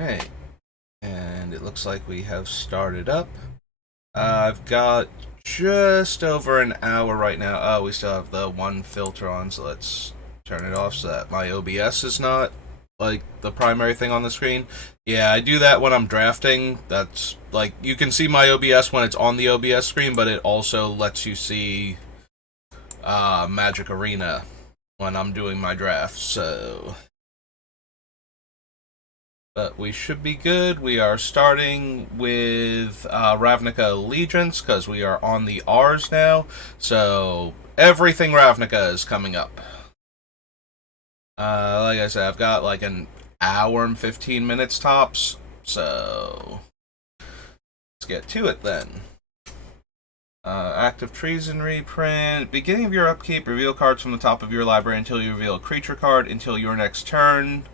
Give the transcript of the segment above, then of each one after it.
Okay, and it looks like we have started up. I've got just over an hour right now. Oh, we still have the one filter on, so let's turn it off so that my OBS is not like the primary thing on the screen. Yeah, I do that when I'm drafting. That's like you can see my OBS when it's on the OBS screen, but it also lets you see Magic Arena when I'm doing my drafts. But we should be good. We are starting with Ravnica Allegiance because we are on the R's now. So everything Ravnica is coming up. Like I said, I've got like an hour and 15 minutes tops. So let's get to it then. Active Treason reprint. Beginning of your upkeep, reveal cards from the top of your library until you reveal a creature card until your next turn.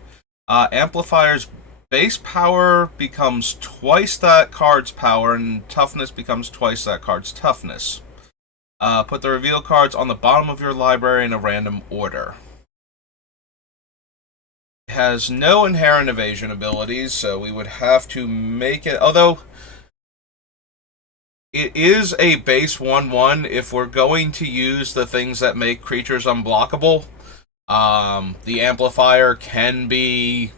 Amplifiers base power becomes twice that card's power, and toughness becomes twice that card's toughness. Put the reveal cards on the bottom of your library in a random order. It has no inherent evasion abilities, so we would have to make it. Although it is a base 1/1, if we're going to use the things that make creatures unblockable, the amplifier can be,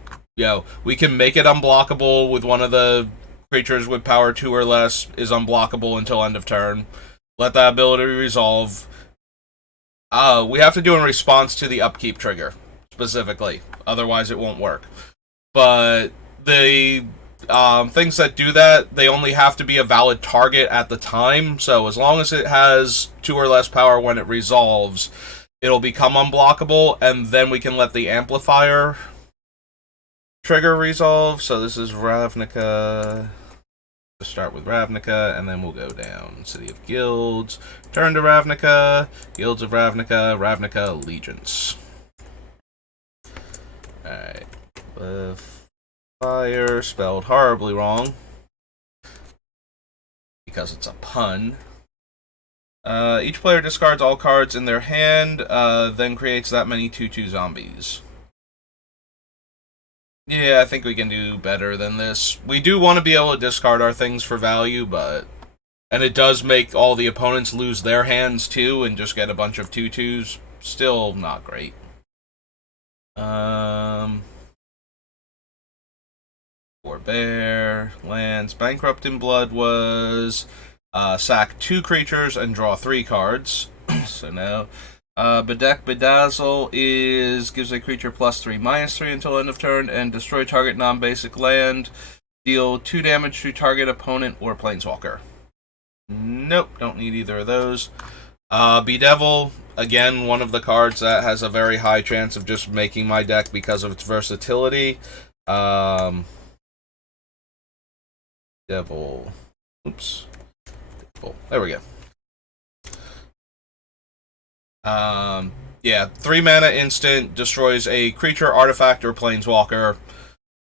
we can make it unblockable with one of the creatures with power 2 or less is unblockable until end of turn. Let that ability resolve. We have to do in response to the upkeep trigger, specifically. Otherwise, it won't work. But the things that do that, they only have to be a valid target at the time. So as long as it has 2 or less power when it resolves, it'll become unblockable, and then we can let the amplifier trigger resolve. So this is Ravnica. Let's start with Ravnica, and then we'll go down. City of Guilds. Turn to Ravnica. Guilds of Ravnica. Ravnica Allegiance. Alright. Fire, spelled horribly wrong. Because it's a pun. Each player discards all cards in their hand, then creates that many 2/2 zombies. Yeah, I think we can do better than this. We do want to be able to discard our things for value, but... And it does make all the opponents lose their hands, too, and just get a bunch of 2/2s. Still not great. Forbear, lands, Bankrupt in Blood was... sack 2 creatures and draw 3 cards. So now... Bedeck Bedazzle gives a creature +3/-3 until end of turn, and destroy target non-basic land. Deal 2 damage to target opponent or planeswalker. Nope, don't need either of those. Bedevil, again, one of the cards that has a very high chance of just making my deck because of its versatility. Devil. Oops. Devil. There we go. Yeah, 3 mana instant, destroys a creature, artifact, or planeswalker.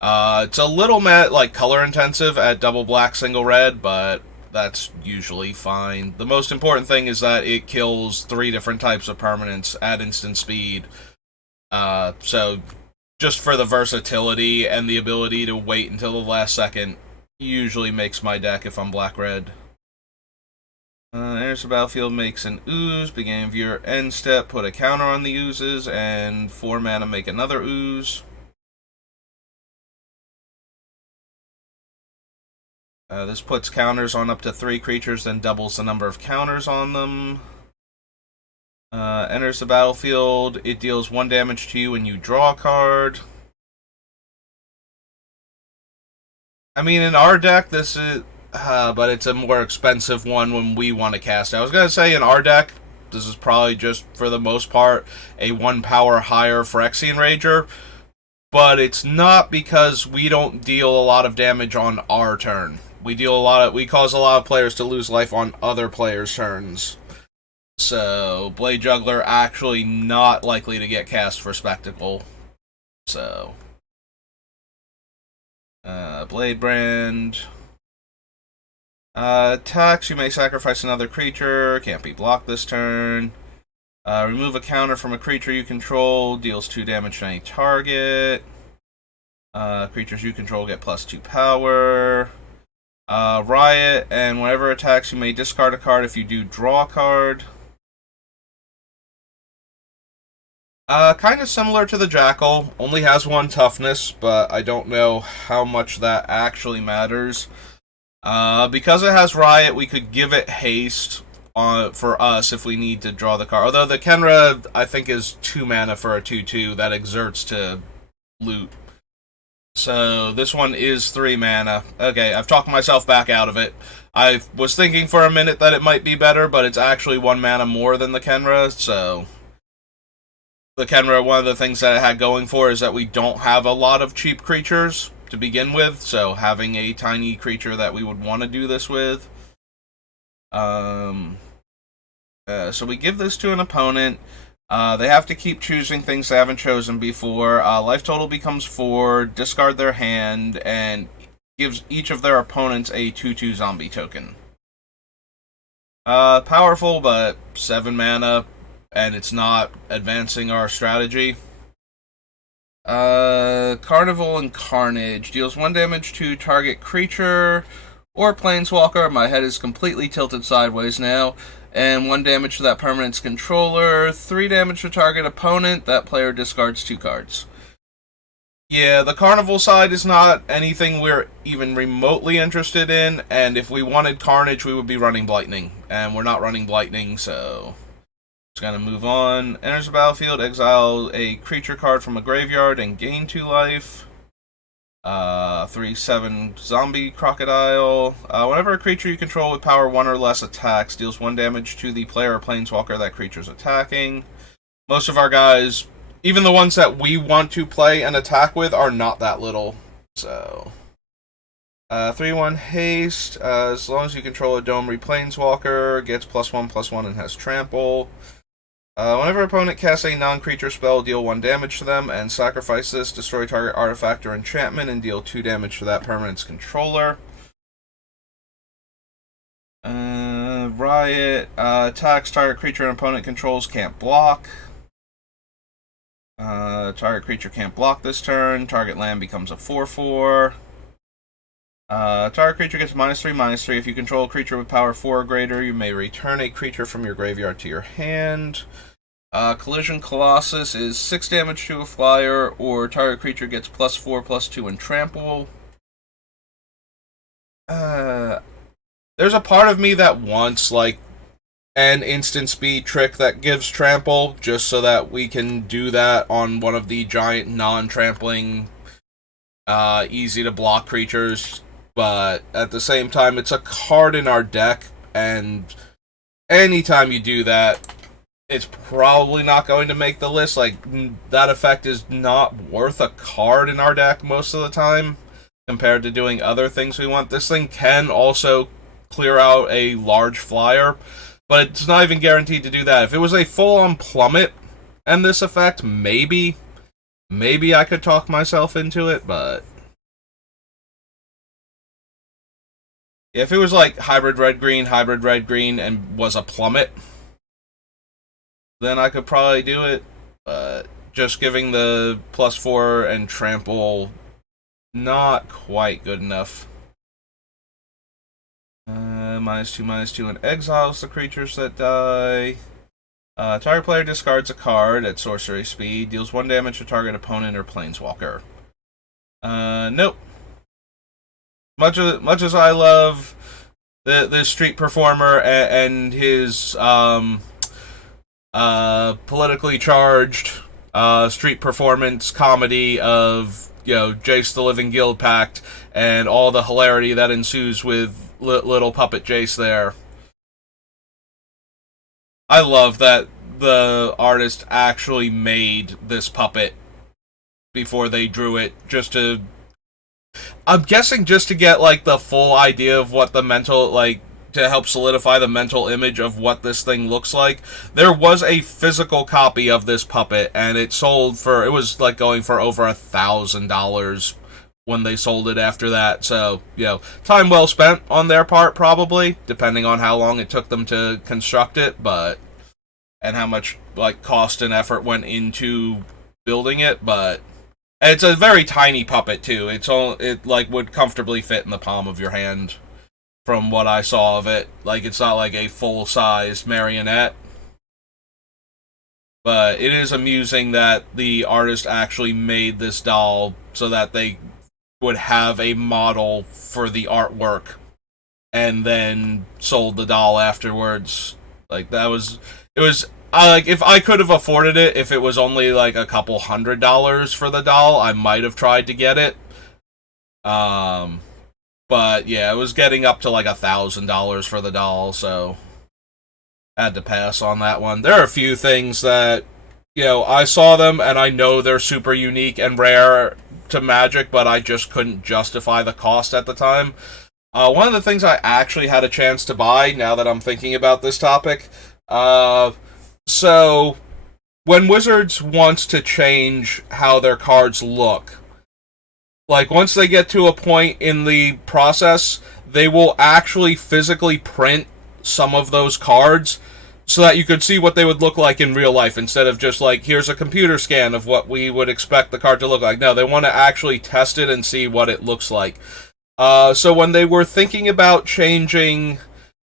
It's a little color intensive at double black, single red, but that's usually fine. The most important thing is that it kills 3 different types of permanents at instant speed. So just for the versatility and the ability to wait until the last second, usually makes my deck if I'm black-red. Enters the battlefield, makes an ooze. Beginning of your end step, put a counter on the oozes, and 4 mana make another ooze. This puts counters on up to 3 creatures, then doubles the number of counters on them. Enters the battlefield, it deals 1 damage to you when you draw a card. I mean, in our deck, this is... but it's a more expensive one when we want to cast it. I was going to say in our deck, this is probably just, for the most part, a 1 power higher Phyrexian Rager. But it's not because we don't deal a lot of damage on our turn. We cause a lot of players to lose life on other players' turns. So, Blade Juggler actually not likely to get cast for Spectacle. So, Blade Brand... attacks, you may sacrifice another creature, can't be blocked this turn. Remove a counter from a creature you control, deals 2 damage to any target. Creatures you control get +2 power. Riot, and whenever attacks, you may discard a card. If you do, draw a card. Kind of similar to the Jackal, only has 1 toughness, but I don't know how much that actually matters. Because it has Riot, we could give it haste for us if we need to draw the card. Although the Kenra, I think, is 2 mana for a 2/2 that exerts to loot. So this one is 3 mana. Okay, I've talked myself back out of it. I was thinking for a minute that it might be better, but it's actually 1 mana more than the Kenra, so... The Kenra, one of the things that it had going for is that we don't have a lot of cheap creatures to begin with, so having a tiny creature that we would want to do this with. So we give this to an opponent. They have to keep choosing things they haven't chosen before. Life total becomes 4, discard their hand, and gives each of their opponents a 2/2 zombie token. Powerful, but 7 mana, and it's not advancing our strategy. Carnival and Carnage deals 1 damage to target creature or planeswalker. My head is completely tilted sideways now. And 1 damage to that permanent's controller. 3 damage to target opponent. That player discards 2 cards. Yeah, the Carnival side is not anything we're even remotely interested in, and if we wanted Carnage, we would be running Blightning. And we're not running Blightning, so... Just gonna move on. Enters the battlefield, exile a creature card from a graveyard, and gain 2 life. 3/7 zombie crocodile. Whenever a creature you control with power 1 or less attacks, deals 1 damage to the player or planeswalker that creature's attacking. Most of our guys, even the ones that we want to play and attack with, are not that little. So 3/1 haste. As long as you control a Domri planeswalker, gets +1/+1 and has trample. Whenever an opponent casts a non-creature spell, deal 1 damage to them, and sacrifice this, destroy target artifact or enchantment, and deal 2 damage to that permanent's controller. Riot, attacks target creature and opponent controls can't block. Target creature can't block this turn. Target land becomes a 4/4. Target creature gets -3/-3. If you control a creature with power 4 or greater, you may return a creature from your graveyard to your hand. Collision Colossus is 6 damage to a flyer, or target creature gets +4/+2 and trample. There's a part of me that wants, like, an instant speed trick that gives trample, just so that we can do that on one of the giant non-trampling, easy to block creatures. But at the same time, it's a card in our deck, and anytime you do that, it's probably not going to make the list. Like, that effect is not worth a card in our deck most of the time, compared to doing other things we want. This thing can also clear out a large flyer, but it's not even guaranteed to do that. If it was a full-on plummet and this effect, maybe I could talk myself into it, but... If it was like hybrid red-green, and was a plummet, then I could probably do it, but just giving the +4 and trample, not quite good enough. -2/-2, and exiles the creatures that die. Target player discards a card at sorcery speed, deals 1 damage to target opponent or planeswalker. Nope. Much as I love the street performer and his politically charged street performance comedy of, you know, Jace the Living Guild Pact and all the hilarity that ensues with little puppet Jace there, I love that the artist actually made this puppet before they drew it, just to... I'm guessing just to get, like, the full idea of what the mental, like, to help solidify the mental image of what this thing looks like. There was a physical copy of this puppet, and it sold for... It was, like, going for over $1,000 when they sold it after that. So, you know, time well spent on their part, probably, depending on how long it took them to construct it, but... And how much, like, cost and effort went into building it, but... And it's a very tiny puppet too. It like would comfortably fit in the palm of your hand from what I saw of it. Like it's not like a full-size marionette. But it is amusing that the artist actually made this doll so that they would have a model for the artwork and then sold the doll afterwards. Like that was it was I like if I could have afforded it, if it was only like a couple $100 for the doll, I might have tried to get it. Um but yeah, it was getting up to like $1,000 for the doll, so had to pass on that one. There are a few things that, I saw them and I know they're super unique and rare to Magic, but I just couldn't justify the cost at the time. One of the things I actually had a chance to buy, now that I'm thinking about this topic, so when Wizards wants to change how their cards look, like once they get to a point in the process, they will actually physically print some of those cards so that you could see what they would look like in real life instead of just like, here's a computer scan of what we would expect the card to look like. No, they want to actually test it and see what it looks like. So when they were thinking about changing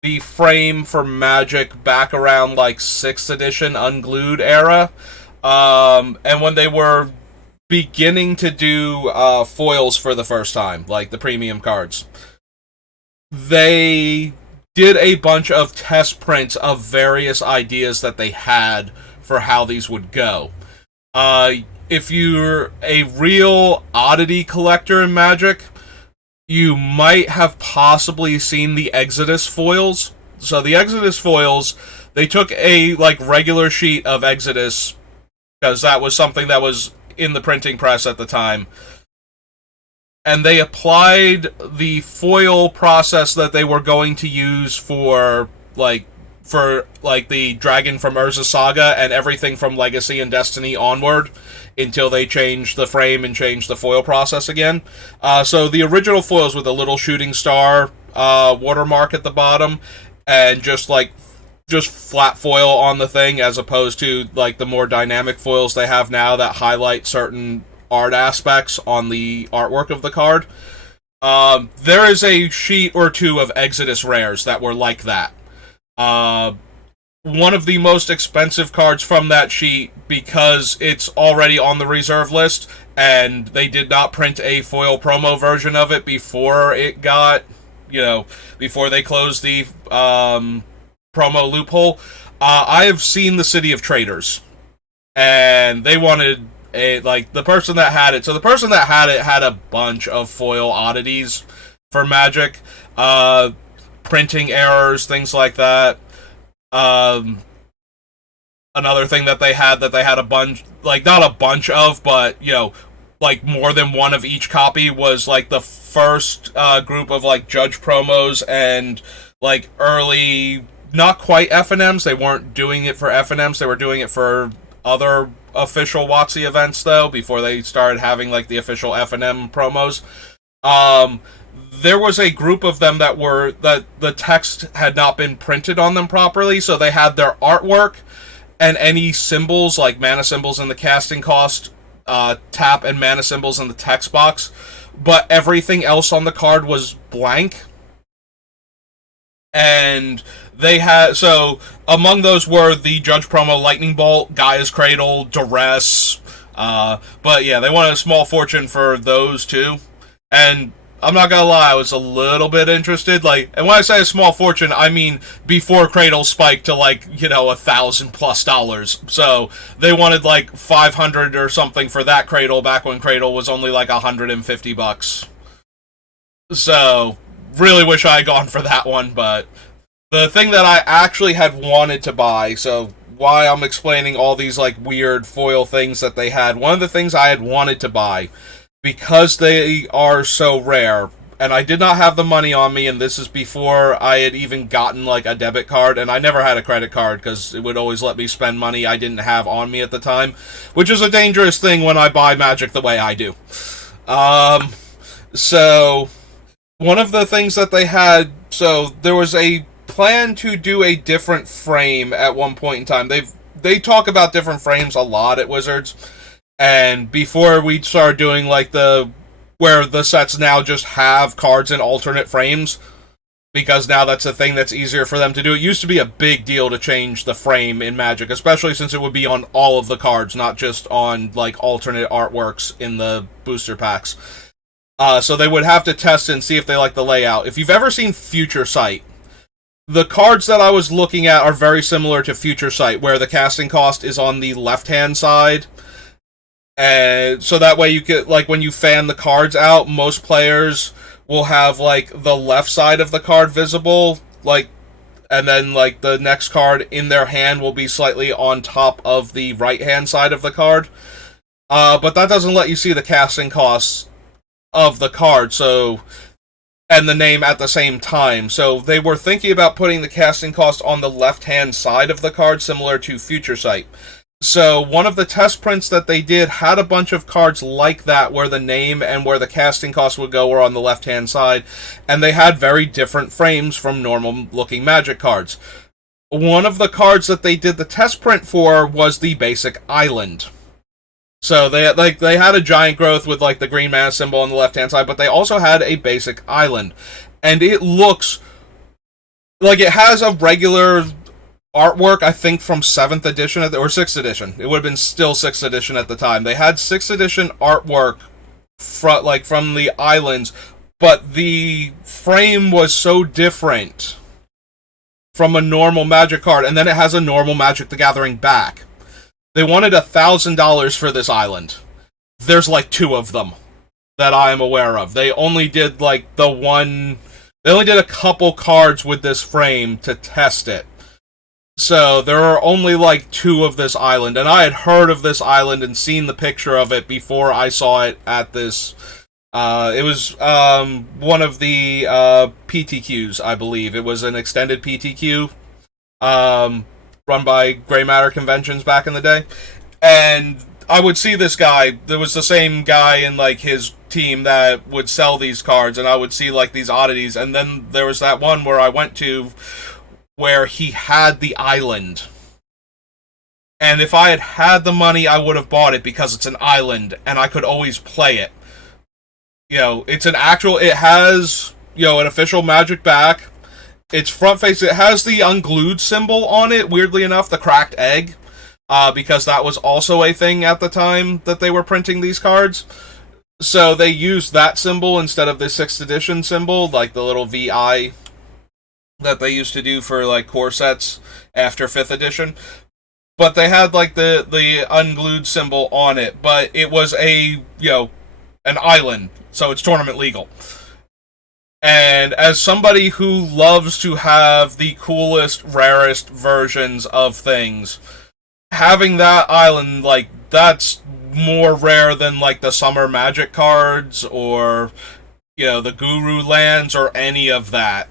the frame for Magic back around like 6th edition Unglued era, and when they were beginning to do foils for the first time, like the premium cards, they did a bunch of test prints of various ideas that they had for how these would go. If you're a real oddity collector in Magic, you might have possibly seen the Exodus foils. So the Exodus foils, they took a like regular sheet of Exodus, because that was something that was in the printing press at the time, and they applied the foil process that they were going to use for the Dragon from Urza Saga and everything from Legacy and Destiny onward, until they changed the frame and changed the foil process again. So the original foils with a little shooting star watermark at the bottom, and just flat foil on the thing, as opposed to like the more dynamic foils they have now that highlight certain art aspects on the artwork of the card. There is a sheet or two of Exodus rares that were like that. One of the most expensive cards from that sheet, because it's already on the reserve list, and they did not print a foil promo version of it before it got, before they closed the promo loophole. I have seen the City of Traders, and they wanted the person that had it. So the person that had it had a bunch of foil oddities for Magic, printing errors, things like that. Another thing that they had a bunch, like not a bunch of, but like more than one of each copy, was like the first group of like Judge promos and like early, not quite FNMs. They weren't doing it for FNMs. They were doing it for other official WotC events though, before they started having like the official FNM promos. There was a group of them that the text had not been printed on them properly, so they had their artwork and any symbols, like mana symbols in the casting cost, tap and mana symbols in the text box, but everything else on the card was blank. And they had, so among those were the Judge promo Lightning Bolt, Gaia's Cradle, Duress, but yeah, they wanted a small fortune for those two. And I'm not gonna lie, I was a little bit interested. And when I say a small fortune, I mean before Cradle spiked to $1,000+. So they wanted $500 or something for that Cradle back when Cradle was only $150. So really wish I had gone for that one. But the thing that I actually had wanted to buy, so why I'm explaining all these weird foil things that they had, one of the things I had wanted to buy, because they are so rare, and I did not have the money on me, and this is before I had even gotten a debit card, and I never had a credit card because it would always let me spend money I didn't have on me at the time, which is a dangerous thing when I buy Magic the way I do. So one of the things that they had, so there was a plan to do a different frame at one point in time. They talk about different frames a lot at Wizards. And before we started doing like the where the sets now just have cards in alternate frames, because now that's a thing that's easier for them to do. It used to be a big deal to change the frame in Magic, especially since it would be on all of the cards, not just on like alternate artworks in the booster packs. So they would have to test and see if they like the layout. If you've ever seen Future Sight, the cards that I was looking at are very similar to Future Sight, where the casting cost is on the left-hand side. And so that way you get, like, when you fan the cards out, most players will have, like, the left side of the card visible, like, and then, like, the next card in their hand will be slightly on top of the right-hand side of the card. But that doesn't let you see the casting costs of the card, so, and the name at the same time. So they were thinking about putting the casting cost on the left-hand side of the card, similar to Future Sight. So one of the test prints that they did had a bunch of cards like that, where the name and where the casting cost would go were on the left-hand side, and they had very different frames from normal-looking Magic cards. One of the cards that they did the test print for was the basic Island. So they had a giant growth with like the green mana symbol on the left-hand side, but they also had a basic Island. And it looks like it has a regular artwork, I think, from 7th edition, or 6th edition. It would have been still 6th edition at the time. They had 6th edition artwork from the islands, but the frame was so different from a normal Magic card, and then it has a normal Magic the Gathering back. They wanted $1,000 for this island. There's like 2 of them that I am aware of. They only did like they only did a couple cards with this frame to test it. So there are only like 2 of this island, and I had heard of this island and seen the picture of it before I saw it at this. It was one of the PTQs, I believe. It was an extended PTQ run by Grey Matter Conventions back in the day, and I would see this guy. There was the same guy in like his team that would sell these cards, and I would see like these oddities. And then there was that one where I went to, where he had the island. And if I had had the money, I would have bought it because it's an island, and I could always play it. You know, it has, an official Magic back. Its front face, it has the unglued symbol on it, weirdly enough, the cracked egg, because that was also a thing at the time that they were printing these cards. So they used that symbol instead of the 6th edition symbol, like the little VI that they used to do for like core sets after 5th edition. But they had like the unglued symbol on it, but it was an island, so it's tournament legal. And as somebody who loves to have the coolest, rarest versions of things, having that island, like, that's more rare than like the Summer Magic cards or the Guru lands or any of that.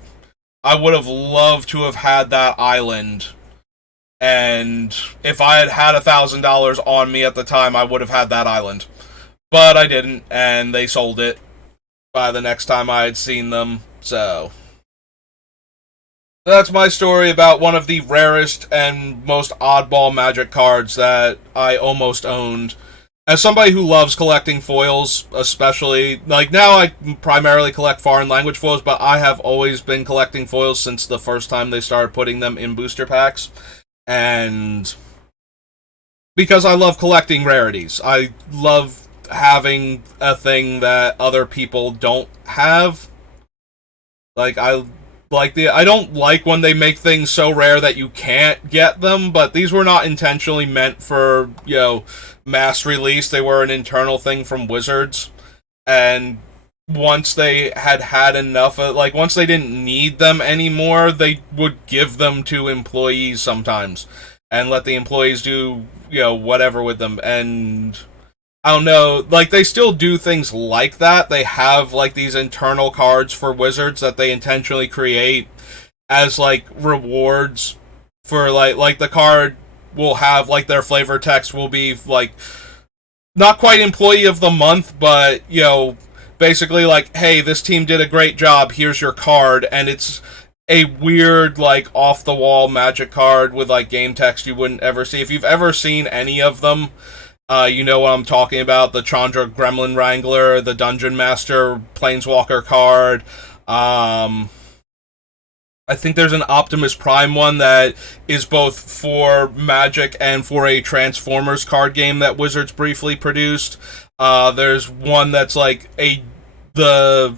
I would have loved to have had that island, and if I had had $1,000 on me at the time, I would have had that island. But I didn't, and they sold it by the next time I had seen them, so that's my story about one of the rarest and most oddball Magic cards that I almost owned. As somebody who loves collecting foils, especially, like, now I primarily collect foreign language foils, but I have always been collecting foils since the first time they started putting them in booster packs. And because I love collecting rarities. I love having a thing that other people don't have. Like, I don't like when they make things so rare that you can't get them, but these were not intentionally meant for, mass release. They were an internal thing from Wizards, and once they had enough of, like, once they didn't need them anymore, they would give them to employees sometimes, and let the employees do, whatever with them, and I don't know, like, they still do things like that. They have, like, these internal cards for Wizards that they intentionally create as, like, rewards for, like the card will have, like, their flavor text will be, like, not quite Employee of the Month, but, basically, like, hey, this team did a great job, here's your card, and it's a weird, like, off-the-wall Magic card with, like, game text you wouldn't ever see. If you've ever seen any of them, You know what I'm talking about, the Chandra Gremlin Wrangler, the Dungeon Master Planeswalker card. I think there's an Optimus Prime one that is both for Magic and for a Transformers card game that Wizards briefly produced. There's one that's like the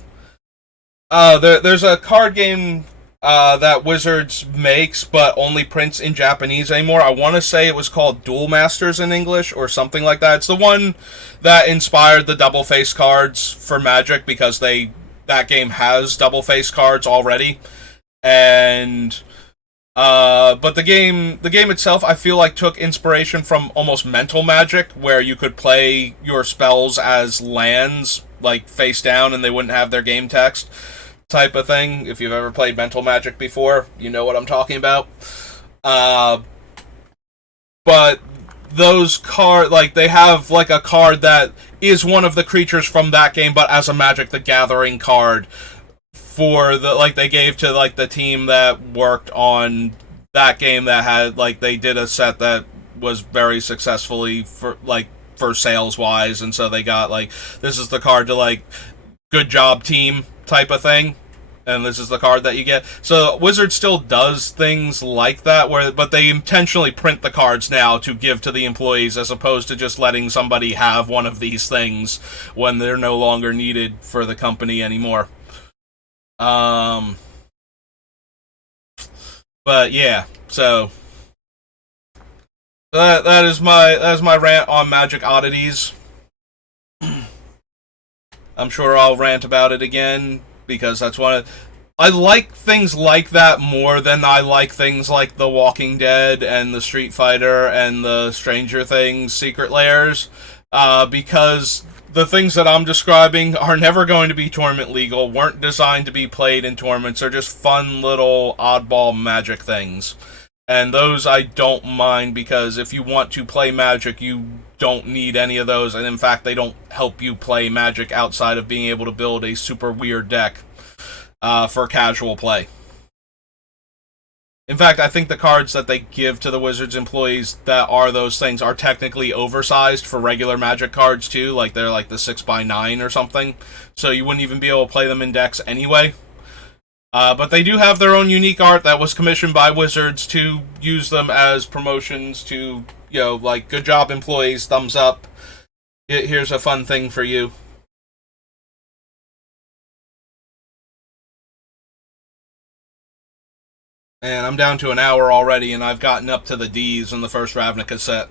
there's a card game that Wizards makes, but only prints in Japanese anymore. I want to say it was called Duel Masters in English or something like that. It's the one that inspired the double face cards for Magic because that game has double face cards already. And but the game itself, I feel like took inspiration from almost Mental Magic, where you could play your spells as lands, like face down, and they wouldn't have their game text, type of thing. If you've ever played Mental Magic before, you know what I'm talking about. But those like they have like a card that is one of the creatures from that game, but as a Magic the Gathering card for the like they gave to like the team that worked on that game that had like they did a set that was very successfully for sales wise, and so they got like this is the card to like good job team type of thing, and this is the card that you get. So Wizard still does things like that, but they intentionally print the cards now to give to the employees as opposed to just letting somebody have one of these things when they're no longer needed for the company anymore. But yeah, so that is my rant on Magic oddities. I'm sure I'll rant about it again because that's I like things like that more than I like things like The Walking Dead and the Street Fighter and the Stranger Things Secret Lairs, because the things that I'm describing are never going to be tournament legal, weren't designed to be played in tournaments, they're just fun little oddball Magic things. And those I don't mind because if you want to play Magic, you don't need any of those, and in fact, they don't help you play Magic outside of being able to build a super weird deck for casual play. In fact, I think the cards that they give to the Wizards employees that are those things are technically oversized for regular Magic cards too, like they're like the 6x9 or something, so you wouldn't even be able to play them in decks anyway. But they do have their own unique art that was commissioned by Wizards to use them as promotions to, like, good job employees, thumbs up, here's a fun thing for you. And I'm down to an hour already, and I've gotten up to the D's in the first Ravnica set.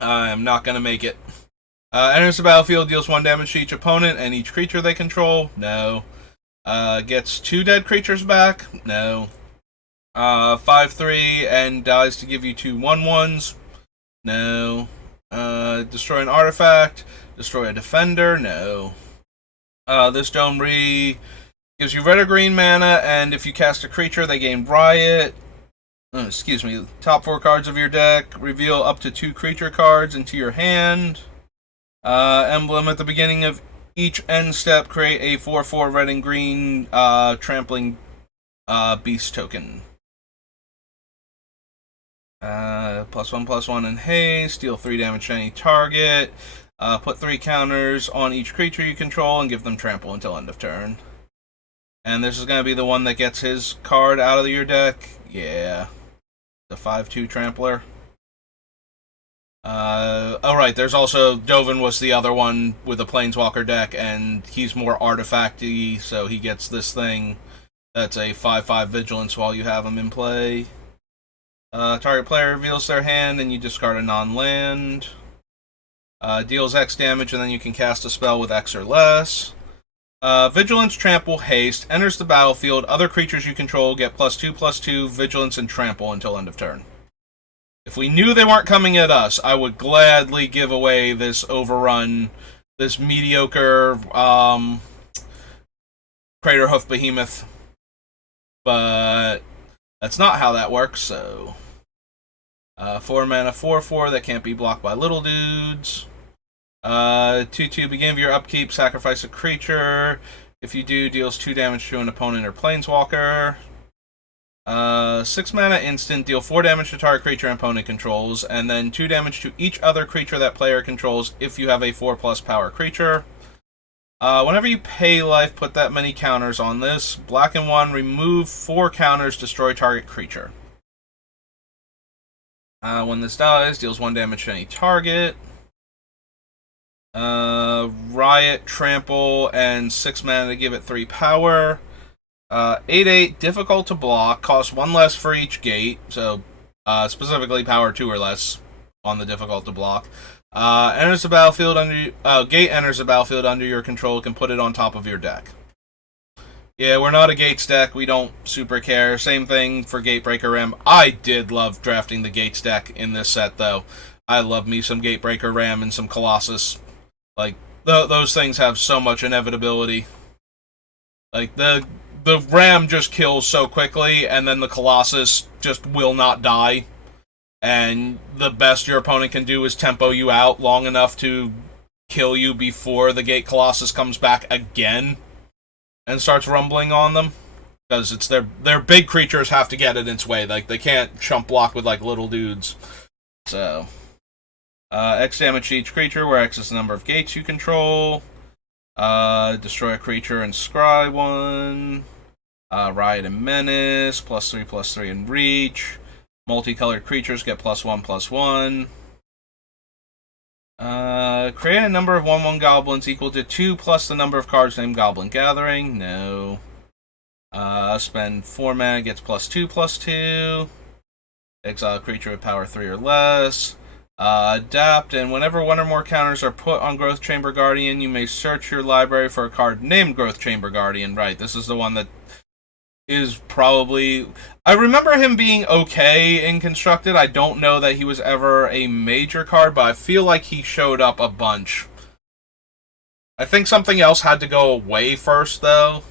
I'm not going to make it. Enters the battlefield, deals 1 damage to each opponent and each creature they control. No. Gets 2 dead creatures back. No. 5/3 and dies to give you 2 1/1s. No. Destroy an artifact. Destroy a defender. No. This Dome gives you red or green mana, and if you cast a creature, they gain Riot. Top 4 cards of your deck. Reveal up to 2 creature cards into your hand. Emblem at the beginning of each end step, create a 4/4 red and green trampling beast token. +1/+1 in haste. Deal 3 damage to any target. Put 3 counters on each creature you control and give them trample until end of turn. And this is going to be the one that gets his card out of your deck. Yeah. The 5/2 Trampler. Right, there's also Dovin was the other one with a Planeswalker deck, and he's more artifacty, so he gets this thing that's a 5/5 Vigilance while you have him in play. Target player reveals their hand, and you discard a non-land. Deals X damage, and then you can cast a spell with X or less. Vigilance, Trample, Haste. Enters the battlefield. Other creatures you control get +2/+2 Vigilance and Trample until end of turn. If we knew they weren't coming at us, I would gladly give away this overrun, this mediocre Craterhoof Behemoth. But that's not how that works, so 4 mana 4/4 that can't be blocked by little dudes. 2/2, beginning of your upkeep, sacrifice a creature. If you do, deals 2 damage to an opponent or planeswalker. 6 mana instant, deal 4 damage to target creature and opponent controls, and then 2 damage to each other creature that player controls if you have a 4+ power creature. Whenever you pay life, put that many counters on this. Black and 1, remove 4 counters, destroy target creature. When this dies, deals 1 damage to any target. Riot, Trample, and 6 mana to give it 3 power. 8/8, difficult to block, costs 1 less for each gate, so specifically power 2 or less on the difficult to block. Enters the battlefield under gate enters the battlefield under your control, can put it on top of your deck. Yeah, we're not a Gates deck, we don't super care. Same thing for Gatebreaker Ram. I did love drafting the Gates deck in this set, though. I love me some Gatebreaker Ram and some Colossus. Like, those things have so much inevitability. Like, the Ram just kills so quickly, and then the Colossus just will not die. And the best your opponent can do is tempo you out long enough to kill you before the Gate Colossus comes back again and starts rumbling on them. Because it's their big creatures have to get in its way. Like, they can't chump block with, like, little dudes. So, X damage to each creature, where X is the number of gates you control. Destroy a creature and scry 1. Riot and Menace, +3/+3 in reach. Multicolored creatures get +1/+1. Create a number of 1/1 goblins equal to 2 plus the number of cards named Goblin Gathering. No. Spend 4 mana, gets +2/+2. Exile a creature with power 3 or less. Adapt, and whenever 1 or more counters are put on Growth Chamber Guardian, you may search your library for a card named Growth Chamber Guardian. Right, this is the one that is probably... I remember him being okay in Constructed. I don't know that he was ever a major card, but I feel like he showed up a bunch. I think something else had to go away first, though,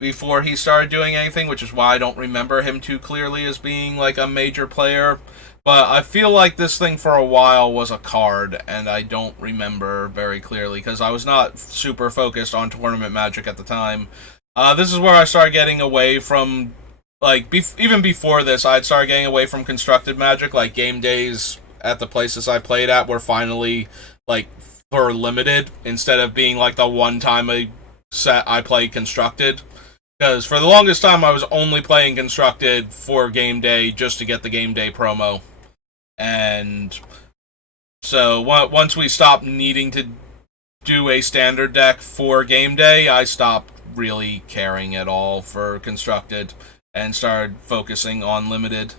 before he started doing anything, which is why I don't remember him too clearly as being, like, a major player. But I feel like this thing for a while was a card, and I don't remember very clearly, because I was not super focused on Tournament Magic at the time. This is where I started getting away from, like, even before this, I'd started getting away from Constructed Magic. Like, game days at the places I played at were finally, like, for limited, instead of being, like, the one time a set I played Constructed. Because for the longest time, I was only playing Constructed for game day just to get the game day promo. And so once we stopped needing to do a standard deck for game day, I stopped really caring at all for Constructed and started focusing on Limited,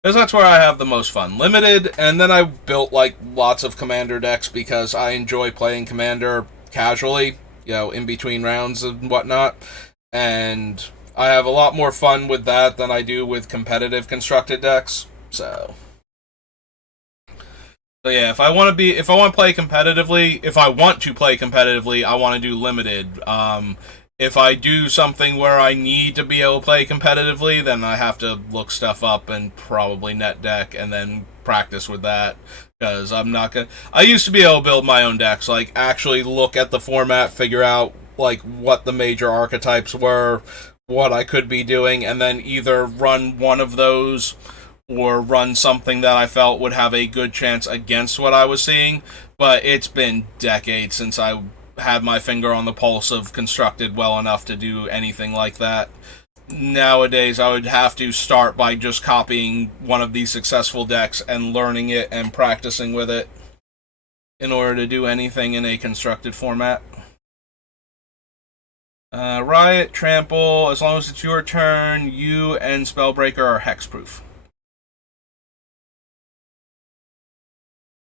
because that's where I have the most fun. Limited, and then I built, like, lots of Commander decks because I enjoy playing Commander casually, you know, in between rounds and whatnot, and I have a lot more fun with that than I do with competitive Constructed decks. So yeah, if I want to play competitively, I want to do Limited. If I do something where I need to be able to play competitively, then I have to look stuff up and probably net deck and then practice with that. Because I'm not gonna... I used to be able to build my own decks, like, actually look at the format, figure out, like, what the major archetypes were, what I could be doing, and then either run one of those or run something that I felt would have a good chance against what I was seeing. But it's been decades since I had my finger on the pulse of Constructed well enough to do anything like that. Nowadays, I would have to start by just copying one of these successful decks and learning it and practicing with it in order to do anything in a Constructed format. Riot, Trample, as long as it's your turn, you and Spellbreaker are hexproof.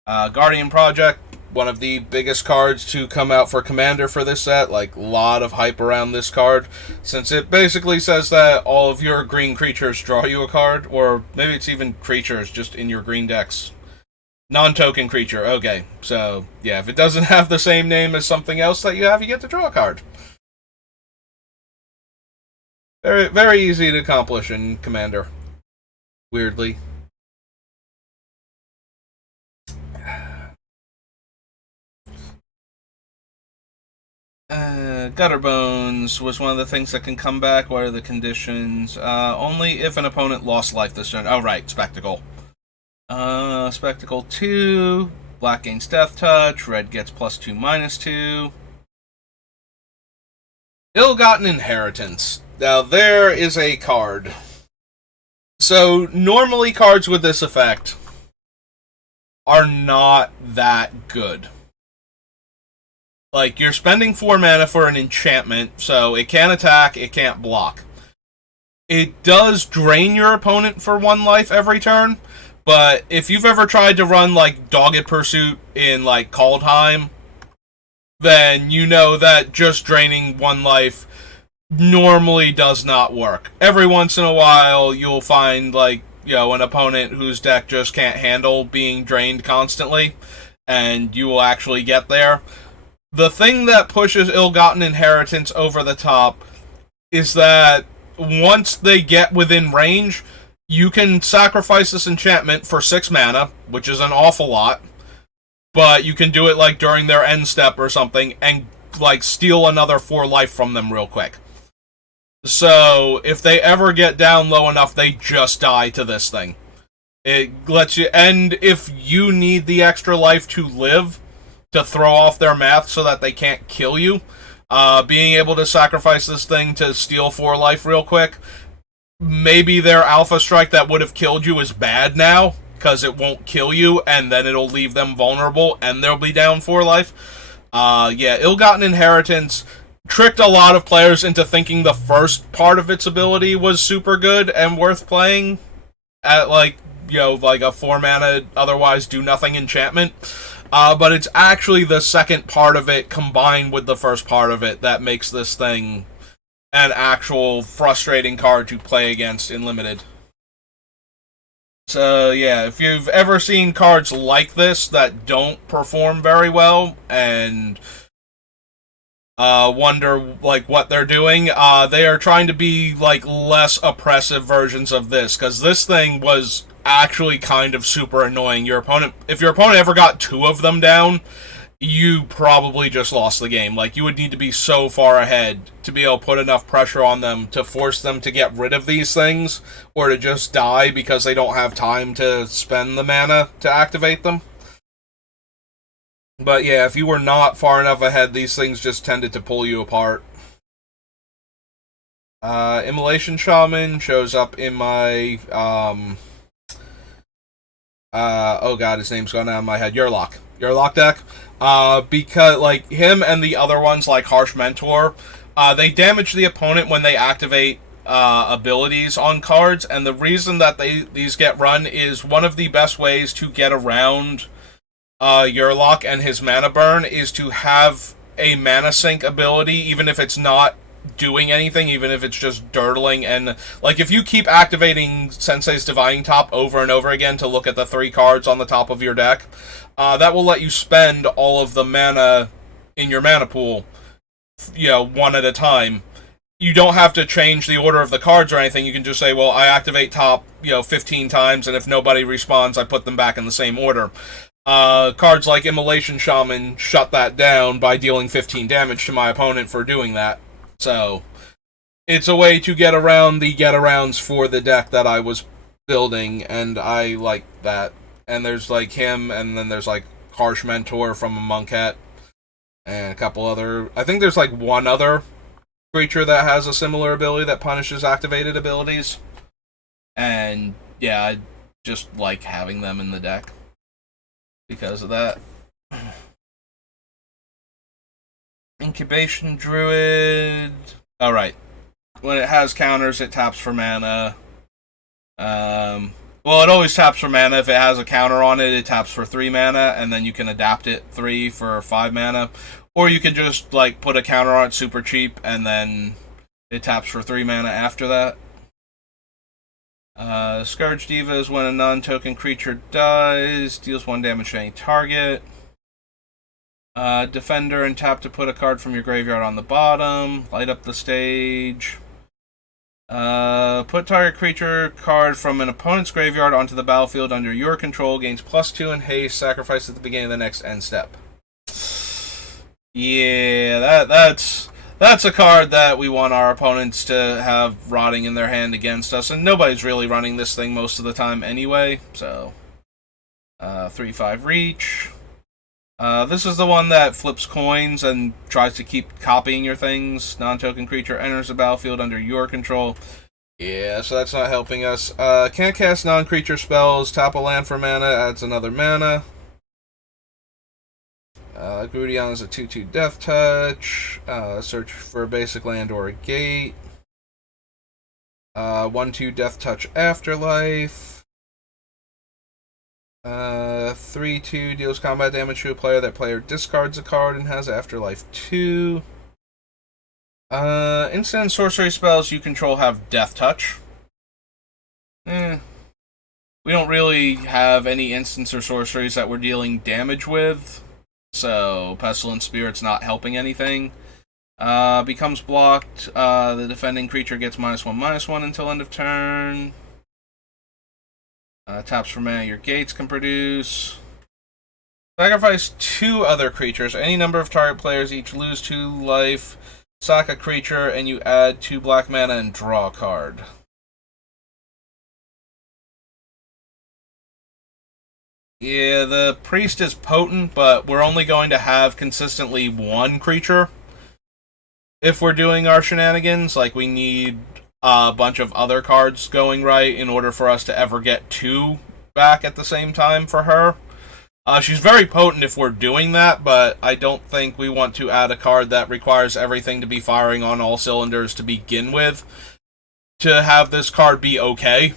Guardian Project, one of the biggest cards to come out for Commander for this set. Like, a lot of hype around this card, since it basically says that all of your green creatures draw you a card, or maybe it's even creatures just in your green decks. Non-token creature, okay. So, yeah, if it doesn't have the same name as something else that you have, you get to draw a card. Very, very easy to accomplish in Commander. Weirdly. Gutter Bones was one of the things that can come back. What are the conditions? Only if an opponent lost life this turn. Oh, right, Spectacle. Spectacle 2. Black gains Death Touch. Red gets +2/-2. Ill-Gotten Inheritance. Now, there is a card. So, normally cards with this effect are not that good. Like, you're spending 4 mana for an enchantment, so it can't attack, it can't block. It does drain your opponent for 1 life every turn, but if you've ever tried to run, like, Dogged Pursuit in, like, Kaldheim, then you know that just draining 1 life normally does not work. Every once in a while, you'll find, like, an opponent whose deck just can't handle being drained constantly, and you will actually get there. The thing that pushes Ill-Gotten Inheritance over the top is that once they get within range, you can sacrifice this enchantment for 6 mana, which is an awful lot, but you can do it like during their end step or something and like steal another 4 life from them real quick. So if they ever get down low enough, they just die to this thing. It lets you, and if you need the extra life to live, to throw off their math so that they can't kill you, being able to sacrifice this thing to steal 4 life real quick, maybe their Alpha Strike that would have killed you is bad now, because it won't kill you, and then it'll leave them vulnerable, and they'll be down 4 life. Ill-Gotten Inheritance tricked a lot of players into thinking the first part of its ability was super good and worth playing at, like a 4 mana, otherwise do nothing enchantment. But it's actually the second part of it combined with the first part of it that makes this thing an actual frustrating card to play against in Limited. So, yeah, if you've ever seen cards like this that don't perform very well and wonder, like, what they're doing, they are trying to be, like, less oppressive versions of this, because this thing was actually kind of super annoying. If your opponent ever got 2 of them down, you probably just lost the game. Like, you would need to be so far ahead to be able to put enough pressure on them to force them to get rid of these things, or to just die because they don't have time to spend the mana to activate them. But yeah, if you were not far enough ahead, these things just tended to pull you apart. Immolation Shaman shows up in my, oh god, his name's gone out of my head, Yurlok deck. Because, like, him and the other ones, like Harsh Mentor, they damage the opponent when they activate abilities on cards, and the reason that these get run is one of the best ways to get around Yurlok and his mana burn is to have a mana sink ability, even if it's not doing anything, even if it's just dirtling, and like if you keep activating Sensei's Divining Top over and over again to look at the 3 cards on the top of your deck, that will let you spend all of the mana in your mana pool, one at a time. You don't have to change the order of the cards or anything. You can just say, well, I activate top, 15 times, and if nobody responds, I put them back in the same order. Cards like Immolation Shaman shut that down by dealing 15 damage to my opponent for doing that. So, it's a way to get around the get-arounds for the deck that I was building, and I like that. And there's, like, him, and then there's, like, Harsh Mentor from a Monkette, and a couple other... I think there's, like, one other creature that has a similar ability that punishes activated abilities. And, yeah, I just like having them in the deck because of that. Incubation Druid. Alright. When it has counters, it taps for mana. Well, it always taps for mana. If it has a counter on it, it taps for 3 mana, and then you can adapt it 3 for 5 mana. Or you can just, like, put a counter on it super cheap, and then it taps for 3 mana after that. Scourge Diva is when a non-token creature dies, deals 1 damage to any target. Defender and tap to put a card from your graveyard on the bottom. Light up the stage. Put target creature card from an opponent's graveyard onto the battlefield under your control. Gains +2 in haste. Sacrifice at the beginning of the next end step. Yeah, that's a card that we want our opponents to have rotting in their hand against us, and nobody's really running this thing most of the time anyway, so 3/5 reach. This is the one that flips coins and tries to keep copying your things. Non-token creature enters the battlefield under your control. Yeah, so that's not helping us. Can't cast non-creature spells. Tap a land for mana, adds another mana. Grudion is a 2/2 Death Touch. Search for a basic land or a gate. 1/2 Death Touch Afterlife. 3/2 deals combat damage to a player. That player discards a card and has Afterlife 2. Instant and sorcery spells you control have Death Touch. We don't really have any instants or sorceries that we're dealing damage with, so Pestilent Spirit's not helping anything. Becomes blocked. The defending creature gets -1/-1 until end of turn. Taps for mana your gates can produce. Sacrifice 2 other creatures. Any number of target players each lose 2 life. Sack a creature, and you add 2 black mana and draw a card. Yeah, the priest is potent, but we're only going to have consistently 1 creature if we're doing our shenanigans. Like, we need a bunch of other cards going right in order for us to ever get 2 back at the same time for her. She's very potent if we're doing that, but I don't think we want to add a card that requires everything to be firing on all cylinders to begin with to have this card be okay.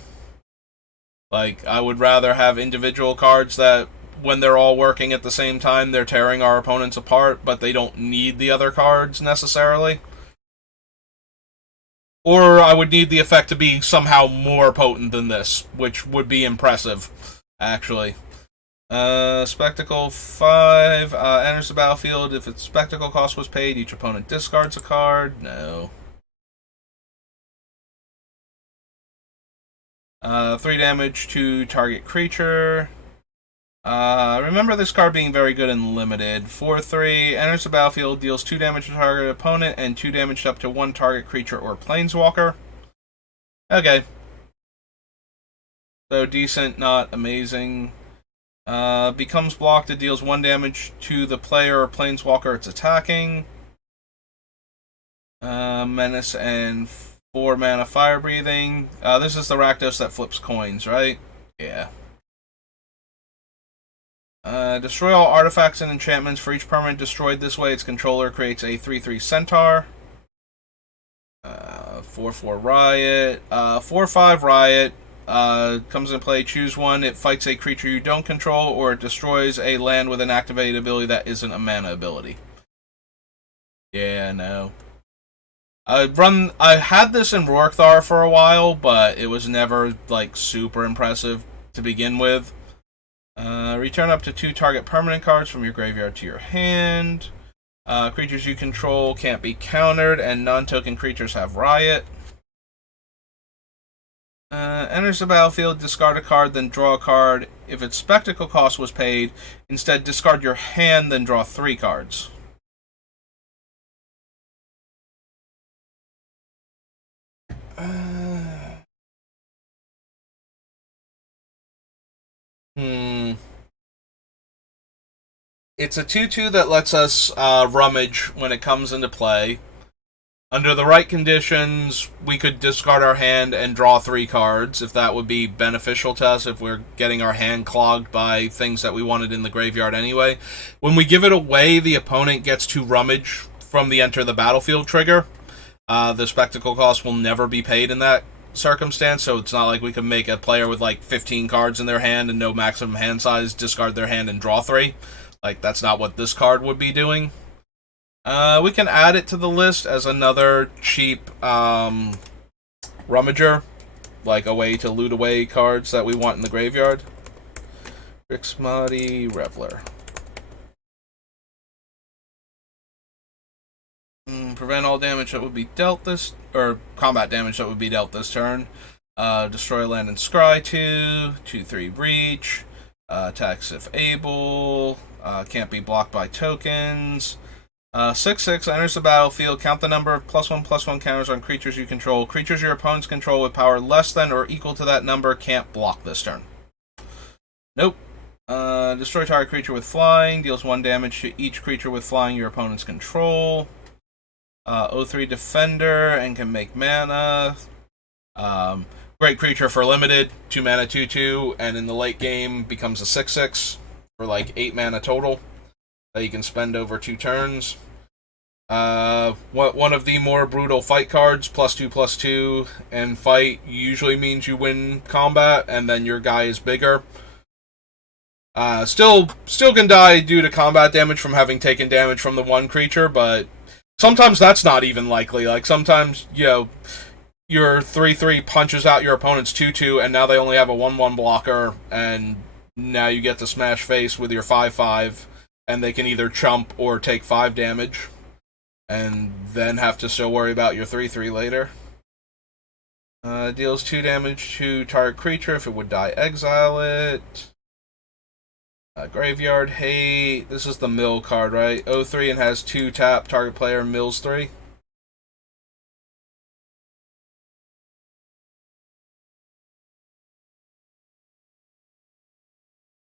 Like, I would rather have individual cards that, when they're all working at the same time, they're tearing our opponents apart, but they don't need the other cards necessarily. Or I would need the effect to be somehow more potent than this, which would be impressive, actually. Spectacle 5 enters the battlefield. If its spectacle cost was paid, each opponent discards a card. No. 3 damage to target creature. Remember this card being very good and limited. 4/3 enters the battlefield, deals 2 damage to target opponent and 2 damage up to 1 target creature or planeswalker. Okay. So decent, not amazing. Becomes blocked, it deals 1 damage to the player or planeswalker it's attacking. Menace and 4 mana fire breathing. This is the Rakdos that flips coins, right? Yeah. Destroy all artifacts and enchantments. For each permanent destroyed this way, its controller creates a 3/3 centaur. 4/4 riot. 4/5 riot. Comes into play, choose one. It fights a creature you don't control, or it destroys a land with an activated ability that isn't a mana ability. Yeah, no. I had this in Rorkthar for a while, but it was never, like, super impressive to begin with. Return up to 2 target permanent cards from your graveyard to your hand. Creatures you control can't be countered, and non-token creatures have riot. Enters the battlefield, discard a card, then draw a card. If its spectacle cost was paid, instead discard your hand, then draw 3 cards. It's a 2/2 that lets us rummage when it comes into play. Under the right conditions, we could discard our hand and draw 3 cards, if that would be beneficial to us, if we're getting our hand clogged by things that we wanted in the graveyard anyway. When we give it away, the opponent gets to rummage from the enter the battlefield trigger. The spectacle cost will never be paid in that circumstance, so it's not like we can make a player with like 15 cards in their hand and no maximum hand size discard their hand and draw 3. Like, that's not what this card would be doing. We can add it to the list as another cheap rummager, like a way to loot away cards that we want in the graveyard. Rixmati Reveler. Prevent all damage that would be dealt this, or combat damage that would be dealt this turn. Destroy land and scry 2, 2/3 reach. Attacks if able. Can't be blocked by tokens. 6/6 enters the battlefield. Count the number of +1/+1 counters on creatures you control. Creatures your opponents control with power less than or equal to that number can't block this turn. Nope. Destroy target creature with flying. Deals 1 damage to each creature with flying your opponents control. 0/3 defender and can make mana. Great creature for limited. 2 mana 2/2, and in the late game becomes a 6/6 for like 8 mana total that you can spend over 2 turns. One of the more brutal fight cards, +2/+2, and fight usually means you win combat, and then your guy is bigger. Still can die due to combat damage from having taken damage from the one creature, but sometimes that's not even likely. Like, sometimes, your 3/3 punches out your opponent's 2/2, and now they only have a 1/1 blocker, and now you get to smash face with your 5/5, and they can either chump or take 5 damage, and then have to still worry about your 3/3 later. Deals 2 damage to target creature. If it would die, exile it. Graveyard Hate. This is the mill card, right? 0/3 and has 2 tap. Target player mills 3.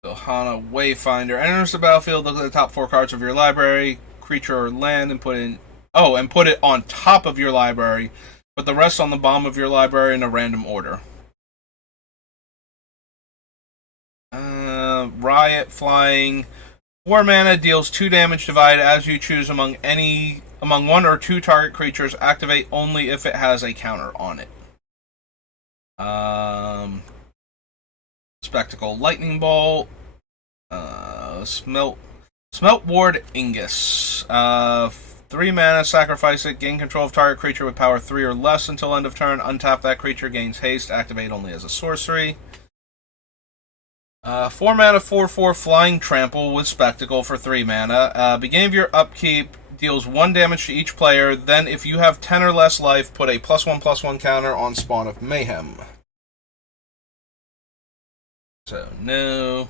Ohana Wayfinder enters the battlefield. Look at the top 4 cards of your library, creature or land, and put it on top of your library. Put the rest on the bottom of your library in a random order. Riot Flying. 4 mana, deals 2 damage divided as you choose among 1 or 2 target creatures. Activate only if it has a counter on it. Spectacle Lightning Bolt. Smelt Ward Ingus. 3 mana, sacrifice it, gain control of target creature with power 3 or less until end of turn. Untap that creature, gains haste, activate only as a sorcery. 4 mana, 4/4 Flying Trample with Spectacle for 3 mana. Beginning of your upkeep, deals 1 damage to each player. Then, if you have 10 or less life, put a +1/+1 counter on Spawn of Mayhem. So, no.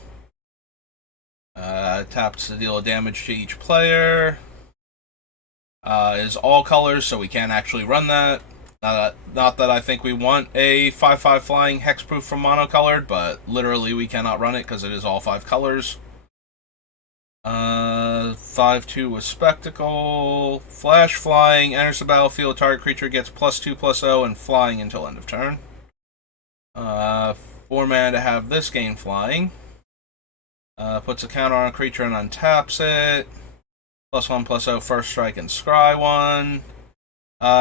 Taps to deal damage to each player. Is all colors, so we can't actually run that. Not that I think we want a 5/5 flying hexproof from monocolored, but literally we cannot run it because it is all 5 colors. 5/2 with Spectacle. Flash Flying enters the battlefield. Target creature gets +2/+0 and flying until end of turn. 4 mana to have this gain flying. Puts a counter on a creature and untaps it. +1/+0 first strike and scry 1.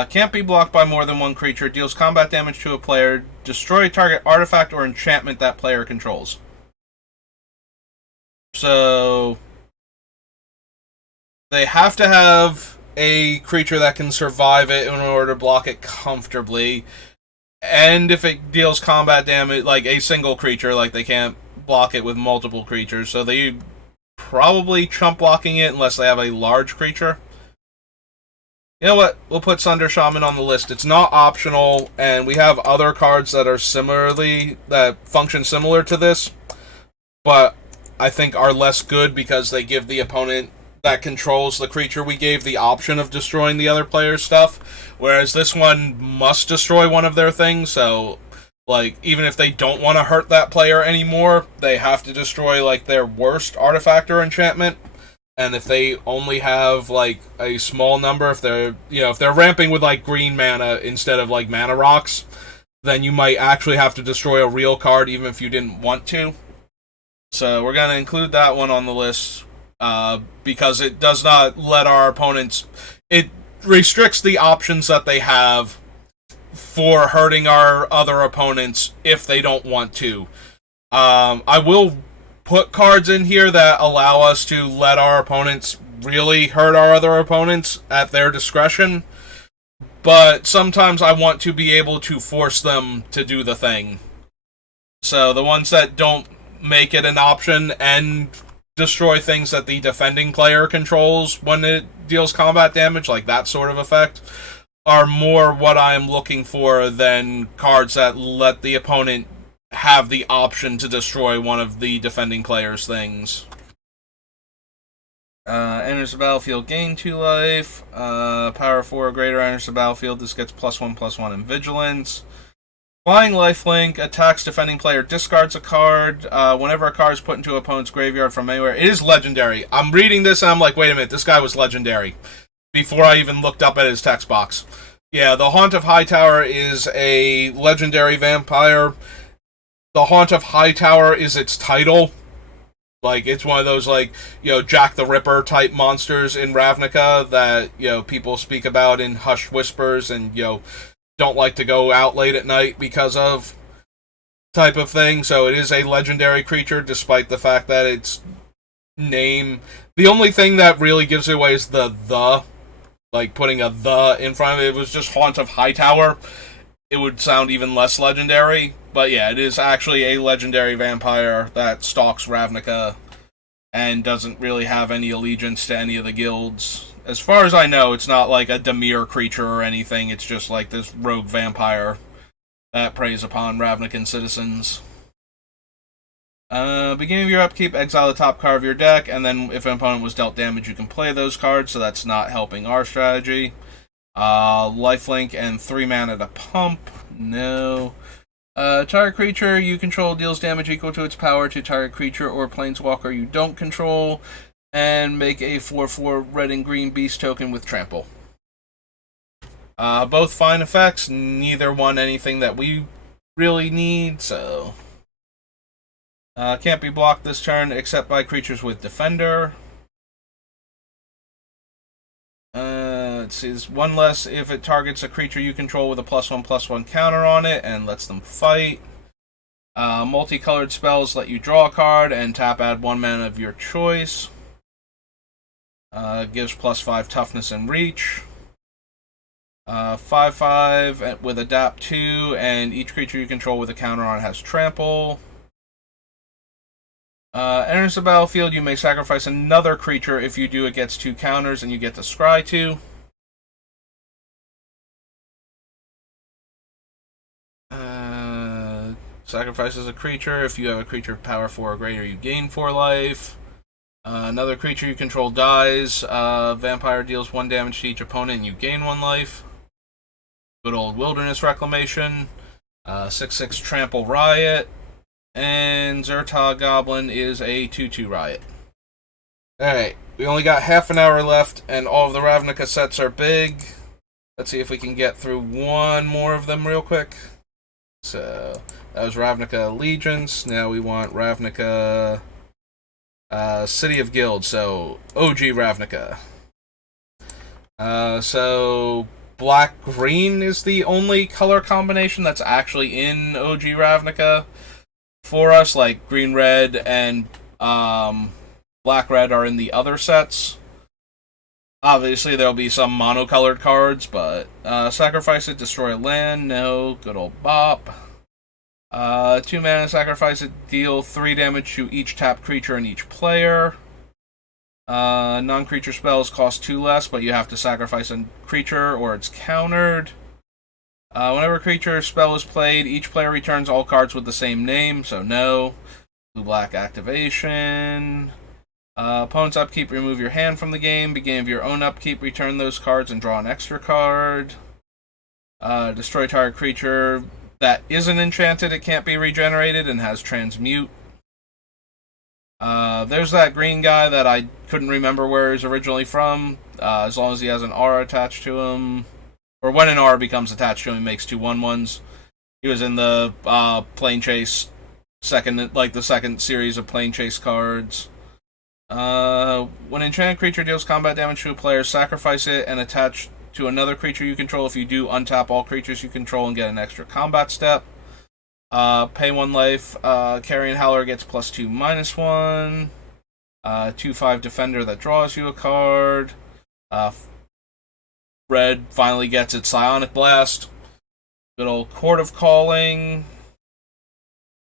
Can't be blocked by more than 1 creature. Deals combat damage to a player. Destroy target artifact or enchantment that player controls. So they have to have a creature that can survive it in order to block it comfortably. And if it deals combat damage, like a single creature, like they can't block it with multiple creatures. So they probably chump blocking it unless they have a large creature. You know what? We'll put Sunder Shaman on the list. It's not optional, and we have other cards that are that function similar to this, but I think are less good because they give the opponent that controls the creature we gave the option of destroying the other player's stuff, whereas this one must destroy one of their things, so like even if they don't want to hurt that player anymore, they have to destroy like their worst artifact or enchantment. And if they only have like a small number, if they're ramping with like green mana instead of like mana rocks, then you might actually have to destroy a real card even if you didn't want to. So we're gonna include that one on the list because it does not let our opponents. It restricts the options that they have for hurting our other opponents if they don't want to. I will put cards in here that allow us to let our opponents really hurt our other opponents at their discretion, but sometimes I want to be able to force them to do the thing. So the ones that don't make it an option and destroy things that the defending player controls when it deals combat damage, like that sort of effect, are more what I'm looking for than cards that let the opponent have the option to destroy one of the defending player's things. Enters the battlefield, gain 2 life. Power 4 or greater enters the battlefield. This gets +1/+1 in vigilance. Flying lifelink, attacks defending player, discards a card. Whenever a card is put into an opponent's graveyard from anywhere, it is legendary. I'm reading this and I'm like, wait a minute, this guy was legendary before I even looked up at his text box. Yeah, the Haunt of Hightower is a legendary vampire. The Haunt of Hightower is its title. Like, it's one of those, like, Jack the Ripper type monsters in Ravnica that, people speak about in hushed whispers and, don't like to go out late at night because of type of thing. So it is a legendary creature, despite the fact that its name... The only thing that really gives it away is the. Like, putting a the in front of it. If it was just Haunt of Hightower, it would sound even less legendary. But yeah, it is actually a legendary vampire that stalks Ravnica and doesn't really have any allegiance to any of the guilds. As far as I know, it's not like a Dimir creature or anything. It's just like this rogue vampire that preys upon Ravnican citizens. Beginning of your upkeep, exile the top card of your deck, and then if an opponent was dealt damage, you can play those cards, so that's not helping our strategy. Lifelink and 3 mana to pump. No. Target creature you control deals damage equal to its power to target creature or planeswalker you don't control, and make a 4/4 red and green beast token with trample. Both fine effects, neither one anything that we really need, so... can't be blocked this turn except by creatures with defender. Let's see, there's one less if it targets a creature you control with a +1/+1 counter on it and lets them fight. Multicolored spells let you draw a card and tap, add 1 mana of your choice. Gives +5 toughness and reach. 5/5 with adapt 2, and each creature you control with a counter on it has trample. Enters the battlefield, you may sacrifice another creature. If you do, it gets 2 counters, and you get to scry 2. Sacrifices a creature. If you have a creature of power 4 or greater, you gain 4 life. Another creature you control dies. Vampire deals 1 damage to each opponent, and you gain 1 life. Good old Wilderness Reclamation. 6/6 Trample Riot. And Zertog Goblin is a 2/2 Riot. Alright, we only got half an hour left, and all of the Ravnica sets are big. Let's see if we can get through one more of them real quick. So, that was Ravnica Allegiance. Now we want Ravnica City of Guild, so OG Ravnica. So, black-green is the only color combination that's actually in OG Ravnica. For us, like green-red and black-red are in the other sets. Obviously, there'll be some monocolored cards, but sacrifice it, destroy a land, no, good old bop. 2 mana, sacrifice it, deal 3 damage to each tapped creature and each player. Non-creature spells cost 2 less, but you have to sacrifice a creature or it's countered. Whenever a creature spell is played, each player returns all cards with the same name, so no. Blue-black activation. Opponent's upkeep, remove your hand from the game. Beginning of your own upkeep, return those cards and draw an extra card. Destroy target creature that isn't enchanted, it can't be regenerated, and has transmute. There's that green guy that I couldn't remember where he's originally from. As long as he has an R attached to him. Or when an R becomes attached to him, he makes 2 1/1s. He was in the Plane Chase the second series of Plane Chase cards. When an enchanted creature deals combat damage to a player, sacrifice it and attach to another creature you control. If you do, untap all creatures you control and get an extra combat step. Pay 1 life. Carrion Howler gets +2/-1. 2/5 Defender that draws you a card. Red finally gets its Psionic Blast. Good old Court of Calling.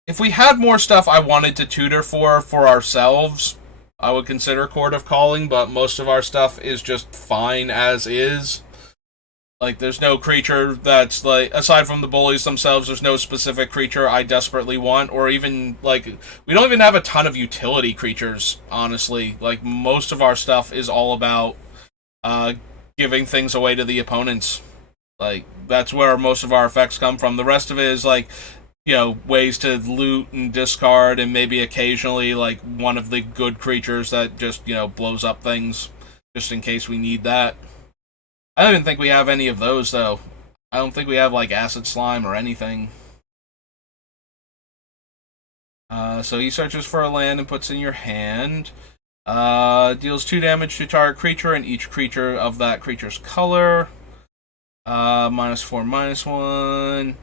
If we had more stuff I wanted to tutor for ourselves, I would consider Court of Calling, but most of our stuff is just fine as is. Like, there's no creature that's, like, aside from the bullies themselves, there's no specific creature I desperately want, or even, like, we don't even have a ton of utility creatures, honestly. Like, most of our stuff is all about giving things away to the opponents. Like, that's where most of our effects come from. The rest of it is, like, ways to loot and discard, and maybe occasionally, like, one of the good creatures that just, blows up things, just in case we need that. I don't even think we have any of those, though. I don't think we have, like, Acid Slime or anything. So he searches for a land and puts in your hand. Deals 2 damage to target creature and each creature of that creature's color. -4/-1.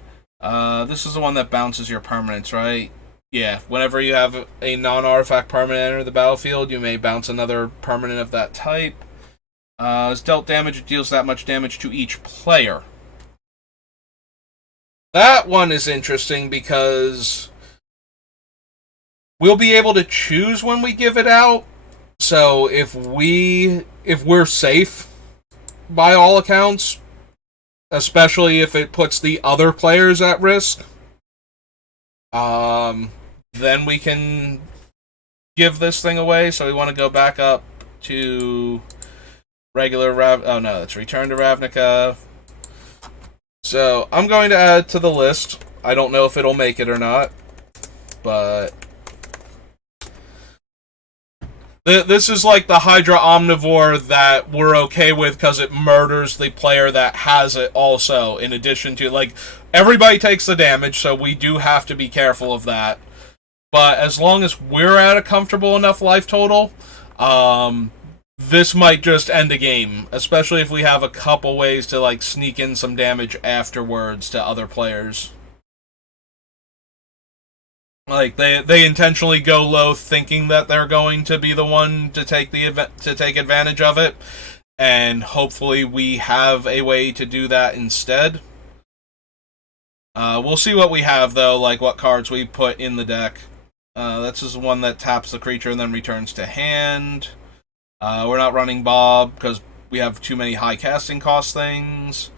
This is the one that bounces your permanents, right? Yeah, whenever you have a non-artifact permanent enter the battlefield, you may bounce another permanent of that type. As dealt damage, it deals that much damage to each player. That one is interesting because we'll be able to choose when we give it out. So if we're safe by all accounts, especially if it puts the other players at risk, then we can give this thing away. So we want to go back up to regular oh no, that's Return to Ravnica. So I'm going to add to the list. I don't know if it'll make it or not, but this is like the Hydra Omnivore that we're okay with because it murders the player that has it also, in addition to, like, everybody takes the damage, so we do have to be careful of that. But as long as we're at a comfortable enough life total, this might just end a game, especially if we have a couple ways to, like, sneak in some damage afterwards to other players. Like, they intentionally go low thinking that they're going to be the one to take advantage of it, and hopefully we have a way to do that instead. We'll see what we have, though, like what cards we put in the deck. This is the one that taps the creature and then returns to hand. We're not running Bob because we have too many high casting cost things.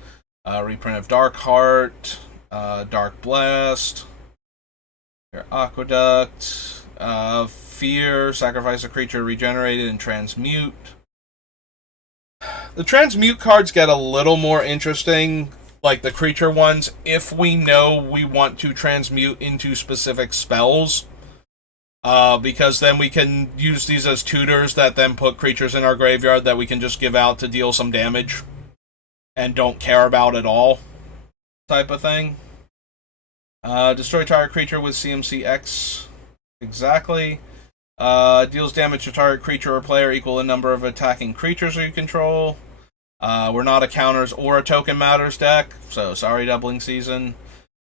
Reprint of Darkheart, Dark Blast, Aqueduct, Fear, sacrifice a creature regenerated, and Transmute. The Transmute cards get a little more interesting, like the creature ones, if we know we want to transmute into specific spells. Because then we can use these as tutors that then put creatures in our graveyard that we can just give out to deal some damage and don't care about at all, type of thing. Destroy target creature with CMC X. Exactly. Deals damage to target creature or player equal the number of attacking creatures you control. We're not a counters or a token matters deck, so sorry, Doubling Season.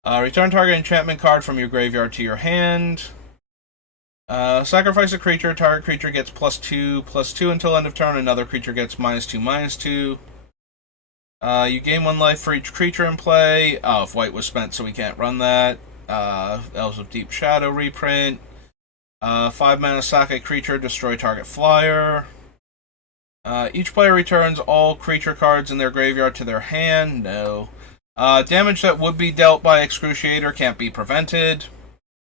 Return target enchantment card from your graveyard to your hand. Sacrifice a creature. Target creature gets +2/+2 until end of turn. Another creature gets -2/-2. You gain 1 life for each creature in play. Oh, if white was spent, so we can't run that. Elves of Deep Shadow reprint. 5 mana, sack a creature, destroy target flyer. Each player returns all creature cards in their graveyard to their hand. No. Damage that would be dealt by Excruciator can't be prevented.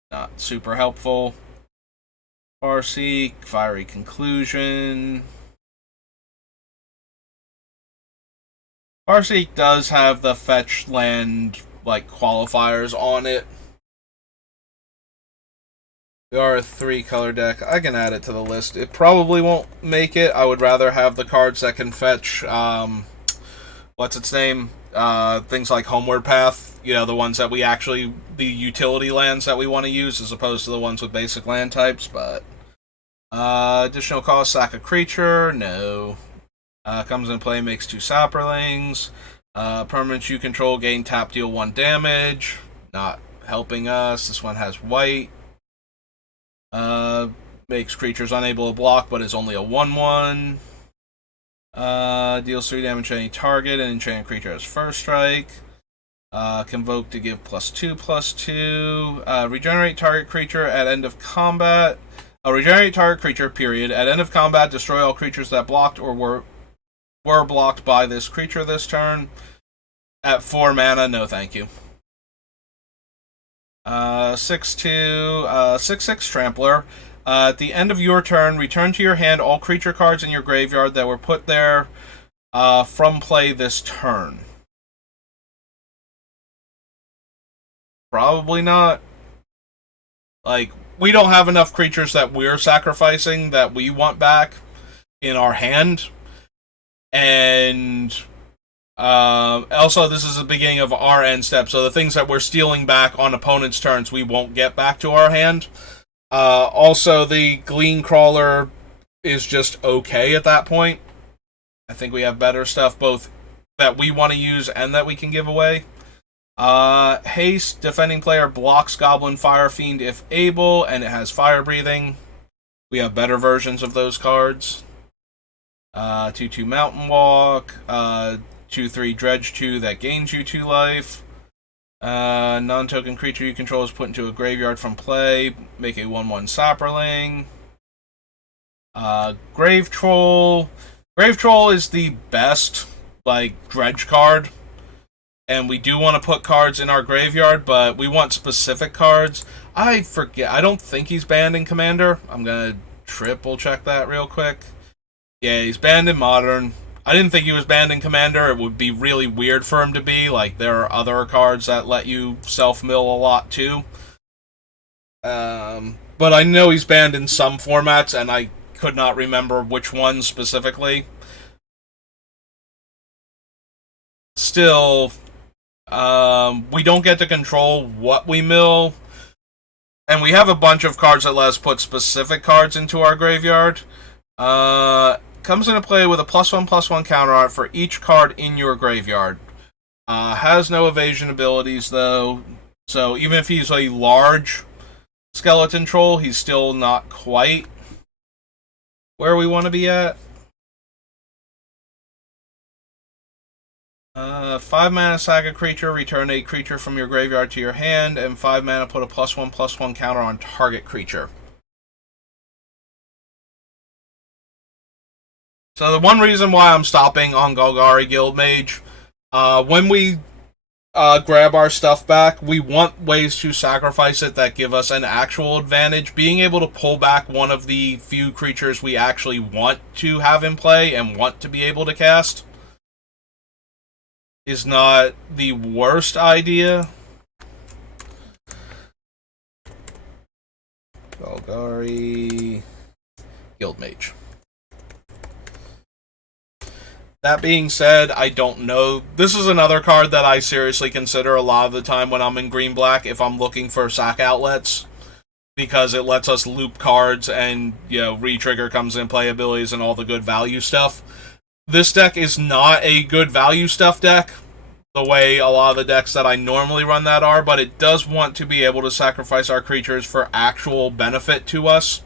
Not super helpful. Farseek, Fiery Conclusion. Farseek does have the fetch land, like, qualifiers on it. We are a 3-color deck. I can add it to the list. It probably won't make it. I would rather have the cards that can fetch, what's its name? Things like Homeward Path. The ones that we actually, the utility lands that we want to use, as opposed to the ones with basic land types, but additional cost, sack a creature. No. Comes in play, makes 2 Saprolings. Permanents you control gain tap, deal 1 damage. Not helping us. This one has white. Makes creatures unable to block, but is only a 1/1. Deals 3 damage to any target, and enchanted creature has first strike. Convoke to give +2/+2. Regenerate target creature at end of combat. Regenerate target creature, period. At end of combat, destroy all creatures that blocked or were blocked by this creature this turn. At 4 mana, no thank you. 6/2, 6/6 Trampler. At the end of your turn, return to your hand all creature cards in your graveyard that were put there from play this turn. Probably not. Like, we don't have enough creatures that we're sacrificing that we want back in our hand. And also, this is the beginning of our end step, so the things that we're stealing back on opponents' turns, we won't get back to our hand. Also, the Glean Crawler is just okay at that point. I think we have better stuff, both that we want to use and that we can give away. Haste, defending player blocks Goblin Fire Fiend if able, and it has fire breathing. We have better versions of those cards. 2/2 Mountain Walk, 2/3 Dredge 2 that gains you 2 life. Non-token creature you control is put into a graveyard from play. Make a 1/1 Saproling. Grave Troll. Grave Troll is the best, like, dredge card. And we do want to put cards in our graveyard, but we want specific cards. I forget. I don't think he's banned in Commander. I'm going to triple check that real quick. Yeah, he's banned in Modern. I didn't think he was banned in Commander. It would be really weird for him to be. Like, there are other cards that let you self-mill a lot, too. But I know he's banned in some formats, and I could not remember which one specifically. Still, we don't get to control what we mill. And we have a bunch of cards that let us put specific cards into our graveyard. Comes into play with a +1/+1 counter art for each card in your graveyard. Has no evasion abilities, though. So even if he's a large skeleton troll, he's still not quite where we want to be at. 5 mana sack a creature, return a creature from your graveyard to your hand, and 5 mana put a +1/+1 counter on target creature. So the one reason why I'm stopping on Golgari Guildmage, when we grab our stuff back, we want ways to sacrifice it that give us an actual advantage. Being able to pull back one of the few creatures we actually want to have in play and want to be able to cast is not the worst idea. Golgari Guildmage. That being said, I don't know. This is another card that I seriously consider a lot of the time when I'm in green-black if I'm looking for sack outlets, because it lets us loop cards and, re-trigger comes in play abilities and all the good value stuff. This deck is not a good value stuff deck, the way a lot of the decks that I normally run that are, but it does want to be able to sacrifice our creatures for actual benefit to us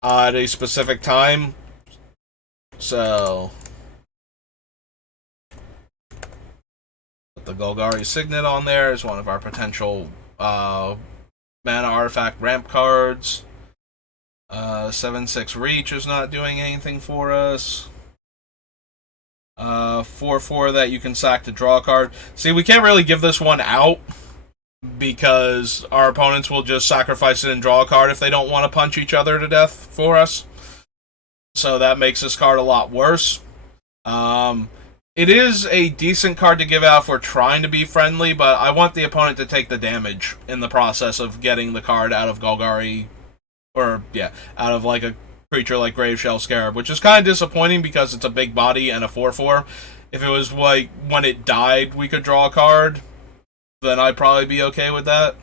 at a specific time. So the Golgari Signet on there is one of our potential mana artifact ramp cards. 7/6 Reach is not doing anything for us. 4/4 that you can sack to draw a card. See, we can't really give this one out because our opponents will just sacrifice it and draw a card if they don't want to punch each other to death for us. So that makes this card a lot worse. It is a decent card to give out if we're trying to be friendly, but I want the opponent to take the damage in the process of getting the card out of Golgari, out of like a creature like Graveshell Scarab, which is kind of disappointing because it's a big body and a 4/4. If it was like when it died we could draw a card, then I'd probably be okay with that.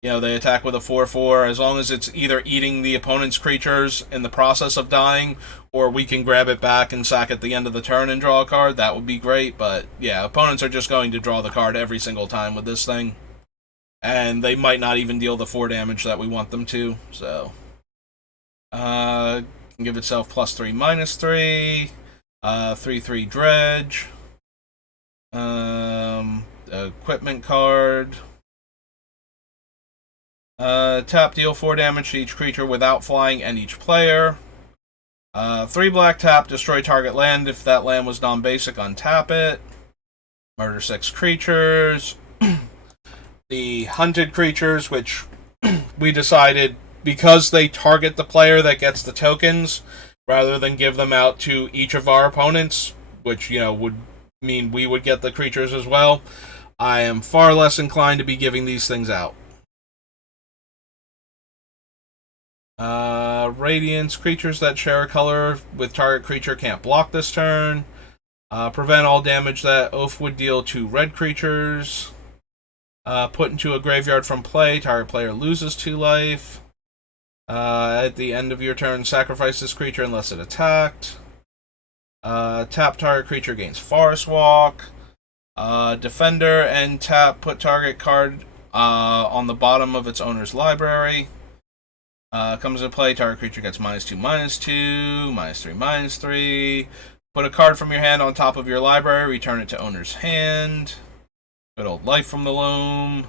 They attack with a 4/4, as long as it's either eating the opponent's creatures in the process of dying, or we can grab it back and sack at the end of the turn and draw a card, that would be great. But yeah, opponents are just going to draw the card every single time with this thing. And they might not even deal the 4 damage that we want them to, so. Can give itself +3/-3, 3/3 Dredge, equipment card. Tap, deal 4 damage to each creature without flying and each player. 3 black, tap, destroy target land. If that land was non-basic, untap it. Murder 6 creatures. The hunted creatures, which we decided because they target the player that gets the tokens, rather than give them out to each of our opponents, which, would mean we would get the creatures as well. I am far less inclined to be giving these things out. Radiance, creatures that share a color with target creature can't block this turn. Prevent all damage that Oath would deal to red creatures. Put into a graveyard from play, target player loses 2 life. At the end of your turn, sacrifice this creature unless it attacked. Tap target creature gains Forest Walk. Defender and tap, put target card on the bottom of its owner's library. Comes into play, target creature gets -2, -2, -3, -3. Put a card from your hand on top of your library, return it to owner's hand. Good old Life from the Loam.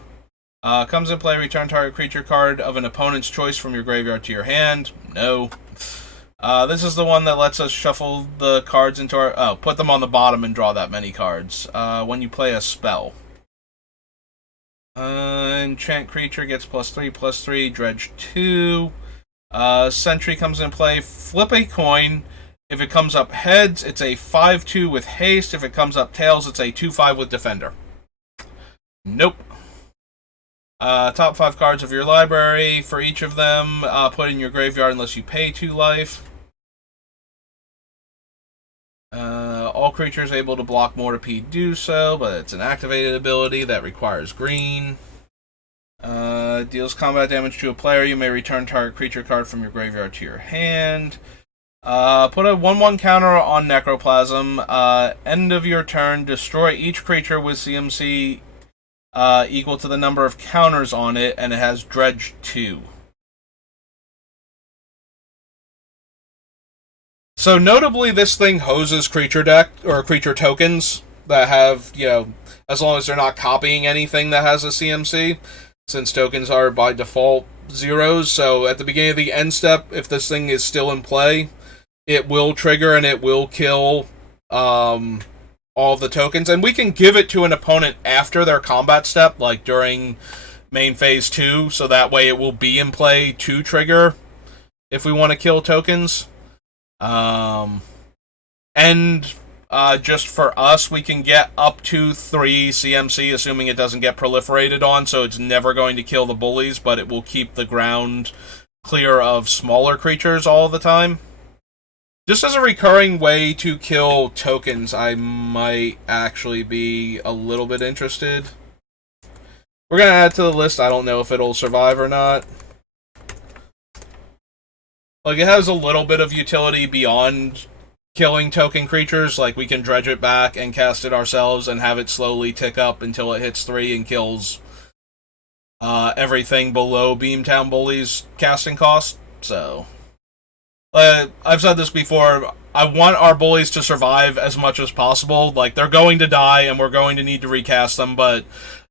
Comes in play, return target creature card of an opponent's choice from your graveyard to your hand. No. This is the one that lets us shuffle the cards into our... Oh, put them on the bottom and draw that many cards. When you play a spell. Enchant creature gets +3/+3, dredge 2. Sentry comes in play, flip a coin. If it comes up heads, it's a 5/2 with haste. If it comes up tails, it's a 2/5 with defender. Nope. Top 5 cards of your library. For each of them, put in your graveyard unless you pay 2 life. All creatures able to block Mortipede do so, but it's an activated ability that requires green. Deals combat damage to a player. You may return target creature card from your graveyard to your hand. Put a 1/1 counter on Necroplasm. End of your turn, destroy each creature with CMC equal to the number of counters on it, and it has dredge 2. So notably, this thing hoses creature deck or creature tokens that have, as long as they're not copying anything that has a CMC, since tokens are by default zeros. So at the beginning of the end step, if this thing is still in play, it will trigger and it will kill all the tokens. And we can give it to an opponent after their combat step, like during main phase 2, so that way it will be in play to trigger if we want to kill tokens. Just for us, we can get up to 3 CMC, assuming it doesn't get proliferated on, so it's never going to kill the bullies, but it will keep the ground clear of smaller creatures all the time. Just as a recurring way to kill tokens, I might actually be a little bit interested. We're going to add to the list. I don't know if it'll survive or not. Like, it has a little bit of utility beyond killing token creatures. Like, we can dredge it back and cast it ourselves and have it slowly tick up until it hits 3 and kills everything below Beamtown Bullies casting cost. So, I've said this before, I want our bullies to survive as much as possible. Like, they're going to die and we're going to need to recast them, but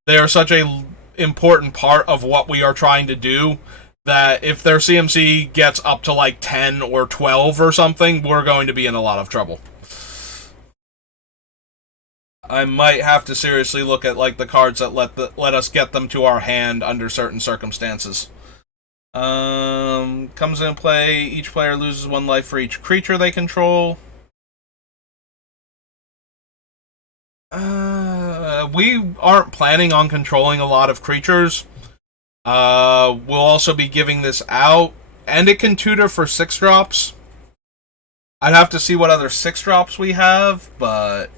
they are such a important part of what we are trying to do that if their CMC gets up to like 10 or 12 or something, we're going to be in a lot of trouble. I might have to seriously look at like the cards that let us get them to our hand under certain circumstances. Comes into play, each player loses 1 life for each creature they control. We aren't planning on controlling a lot of creatures. We'll also be giving this out, and it can tutor for 6 drops. I'd have to see what other 6 drops we have, but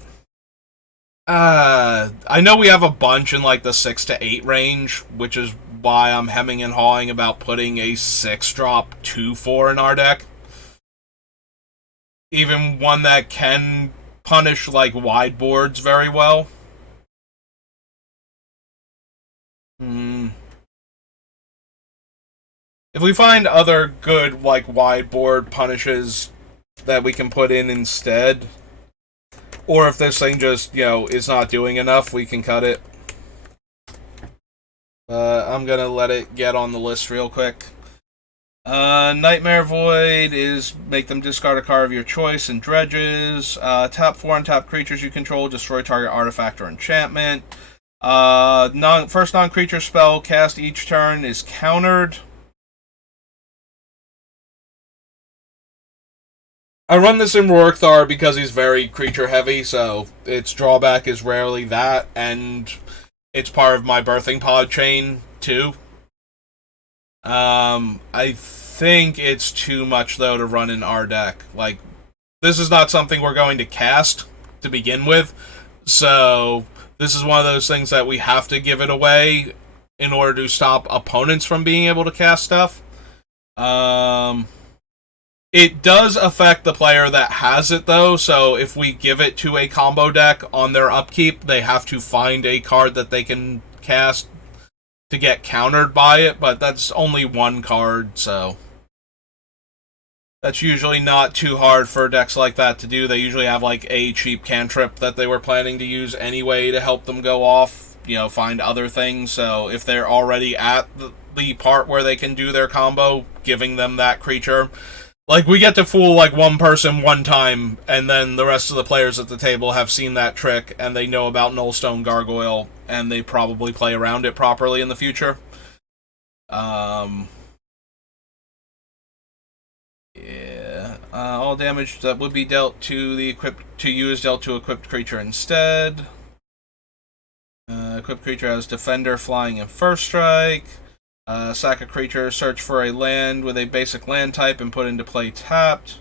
I know we have a bunch in like the 6 to 8 range, which is why I'm hemming and hawing about putting a 6 drop 2/4 in our deck. Even one that can punish like wide boards very well. If we find other good, like, wide board punishes that we can put in instead, or if this thing just, is not doing enough, we can cut it. I'm gonna let it get on the list real quick. Nightmare Void is make them discard a card of your choice and dredges. Tap 4 untap creatures you control, destroy target artifact or enchantment. First non-creature spell cast each turn is countered. I run this in Rorikthar because he's very creature heavy, so its drawback is rarely that, and it's part of my birthing pod chain too. I think it's too much though to run in our deck. Like, this is not something we're going to cast to begin with, so this is one of those things that we have to give it away in order to stop opponents from being able to cast stuff. It does affect the player that has it though, so if we give it to a combo deck on their upkeep, they have to find a card that they can cast to get countered by it, but that's only one card, so that's usually not too hard for decks like that to do. They usually have like a cheap cantrip that they were planning to use anyway to help them go off, find other things. So if they're already at the part where they can do their combo, giving them that creature, like, we get to fool like one person one time, and then the rest of the players at the table have seen that trick and they know about Nullstone Gargoyle, and they probably play around it properly in the future. Yeah. All damage that would be dealt to you is dealt to equipped creature instead. Equipped creature has Defender, Flying, and First Strike. Sack a creature, search for a land with a basic land type, and put into play tapped.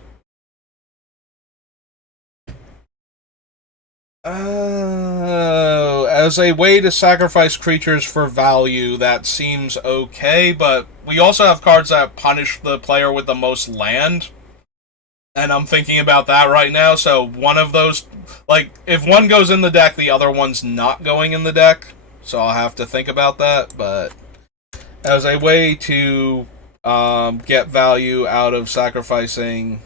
As a way to sacrifice creatures for value, that seems okay, but we also have cards that punish the player with the most land, and I'm thinking about that right now, so one of those, like, if one goes in the deck, the other one's not going in the deck, so I'll have to think about that, but as a way to get value out of sacrificing,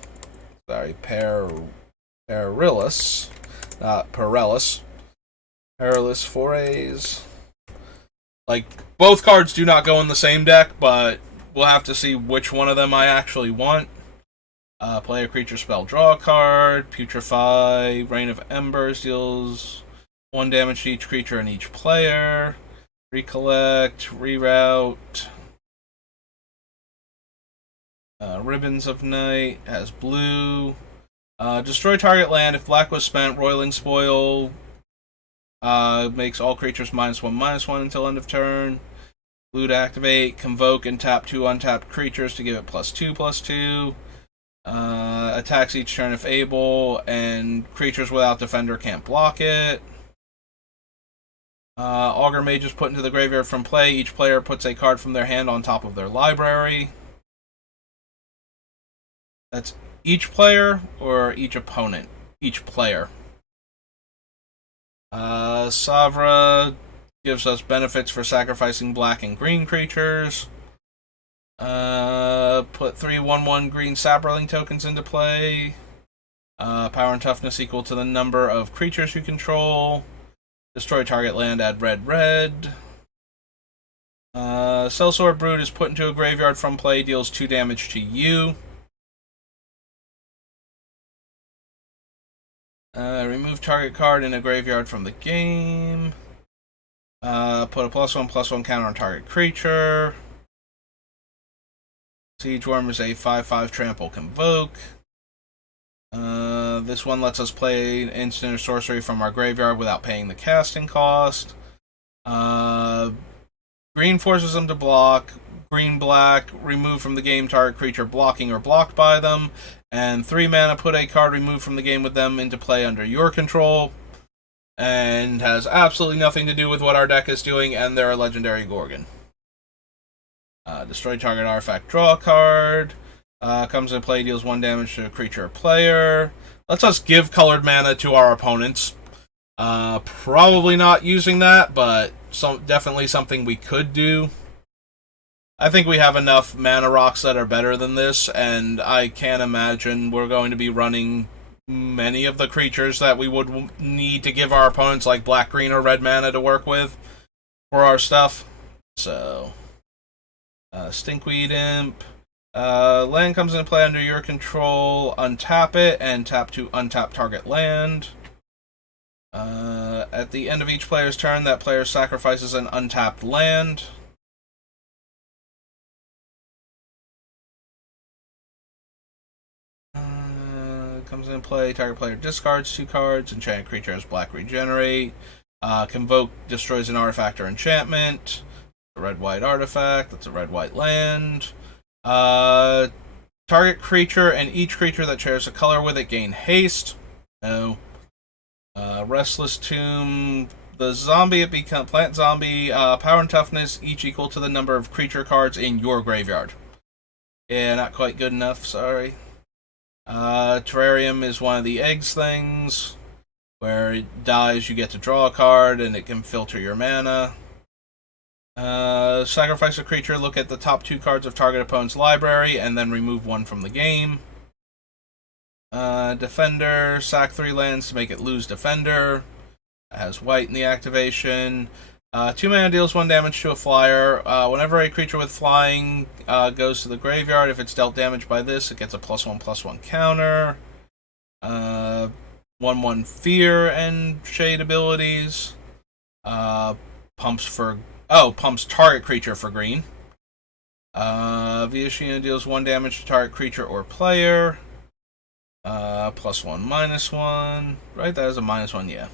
Perilous, not Perilous, Perilous Forays. Like, both cards do not go in the same deck, but we'll have to see which one of them I actually want. Play a creature spell, draw a card. Putrefy, Rain of Embers deals 1 damage to each creature and each player. Recollect, Reroute. Ribbons of Night has blue. Destroy target land. If black was spent, Roiling Spoil makes all creatures -1/-1 until end of turn. Blue to activate. Convoke and tap 2 untapped creatures to give it +2/+2. Attacks each turn if able, and creatures without Defender can't block it. Augur Mage is put into the graveyard from play. Each player puts a card from their hand on top of their library. That's each player or each opponent? Each player. Savra gives us benefits for sacrificing black and green creatures. Put 3 1/1 green Saproling tokens into play. Power and toughness equal to the number of creatures you control. Destroy target land, add red. Sellsword Brood is put into a graveyard from play, deals 2 damage to you. Remove target card in a graveyard from the game. Put a +1/+1 counter on target creature. Siege Worm is a 5/5 trample convoke. This one lets us play an instant or sorcery from our graveyard without paying the casting cost. Green forces them to block. Green-black, remove from the game target creature blocking or blocked by them. And 3 mana, put a card removed from the game with them into play under your control. And has absolutely nothing to do with what our deck is doing, and they're a legendary Gorgon. Destroy target artifact, draw a card. Comes into play, deals 1 damage to a creature or player. Lets us give colored mana to our opponents. Probably not using that, but definitely something we could do. I think we have enough mana rocks that are better than this, and I can't imagine we're going to be running many of the creatures that we would need to give our opponents, like black, green, or red mana to work with for our stuff. So, Stinkweed Imp. Land comes into play under your control. Untap it and tap to untap target land. At the end of each player's turn, that player sacrifices an untapped land. Comes into play. Target player discards 2 cards. Enchanted creature has black regenerate. Convoke destroys an artifact or enchantment. A red-white artifact. That's a red-white land. Target creature and each creature that shares a color with it gain haste. No. Restless Tomb. The zombie it becomes plant zombie. Power and toughness each equal to the number of creature cards in your graveyard. Yeah, not quite good enough. Sorry. Terrarium is one of the eggs things, where it dies, you get to draw a card, and it can filter your mana. Sacrifice a creature, look at the top 2 cards of target opponent's library, and then remove 1 from the game. Defender, sack 3 lands to make it lose Defender. It has white in the activation. 2 mana deals 1 damage to a flyer. Whenever a creature with flying goes to the graveyard, if it's dealt damage by this, it gets a +1/+1 counter. 1/1 fear and shade abilities. Pumps target creature for green. Viashina deals 1 damage to target creature or player. +1/-1. Right, that is a -1, yeah.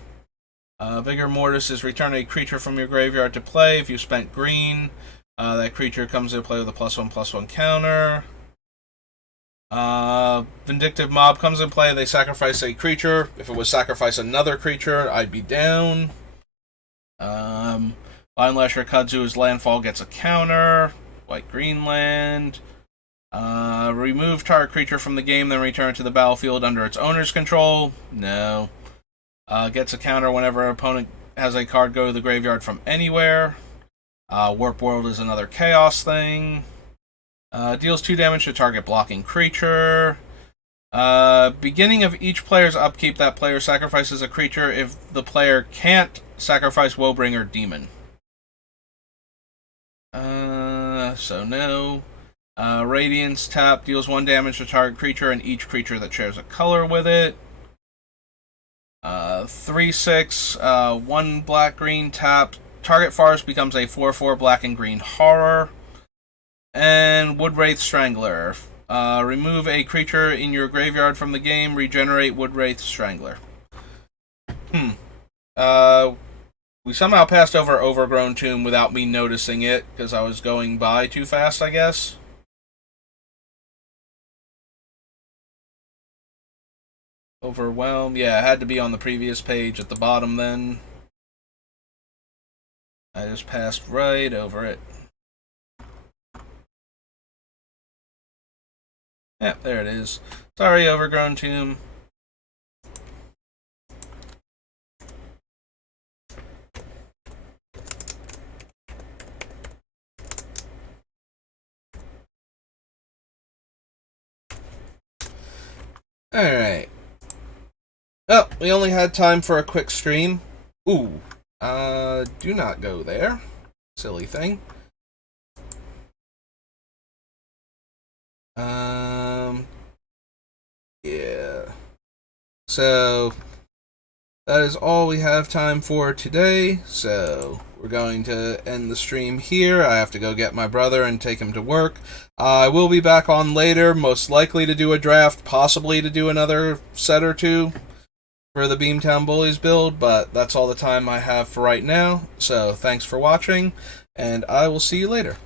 Vigor Mortis is return a creature from your graveyard to play. If you spent green, that creature comes into play with a +1/+1 counter. Vindictive Mob comes into play. They sacrifice a creature. If it was sacrifice another creature, I'd be down. Lion Lasher Kudzu's landfall gets a counter. White-green land. Remove target creature from the game, then return it to the battlefield under its owner's control. No. Gets a counter whenever an opponent has a card go to the graveyard from anywhere. Warp World is another chaos thing. Deals 2 damage to target blocking creature. Beginning of each player's upkeep, that player sacrifices a creature if the player can't sacrifice Woebringer Demon. So no. Radiance tap deals 1 damage to target creature and each creature that shares a color with it. 3/6, 1 black-green tap. Target forest becomes a 4/4 black and green horror. And Woodwraith Strangler. Remove a creature in your graveyard from the game. Regenerate Woodwraith Strangler. We somehow passed over Overgrown Tomb without me noticing it, because I was going by too fast, I guess. Overwhelmed. Yeah, it had to be on the previous page at the bottom then. I just passed right over it. Yep, there it is. Sorry, Overgrown Tomb. Alright. Oh, we only had time for a quick stream. Ooh. Do not go there. Silly thing. Yeah. So, that is all we have time for today. So, we're going to end the stream here. I have to go get my brother and take him to work. I will be back on later, most likely to do a draft, possibly to do another set or 2 for the Beamtown Bullies build, but that's all the time I have for right now. So, thanks for watching, and I will see you later.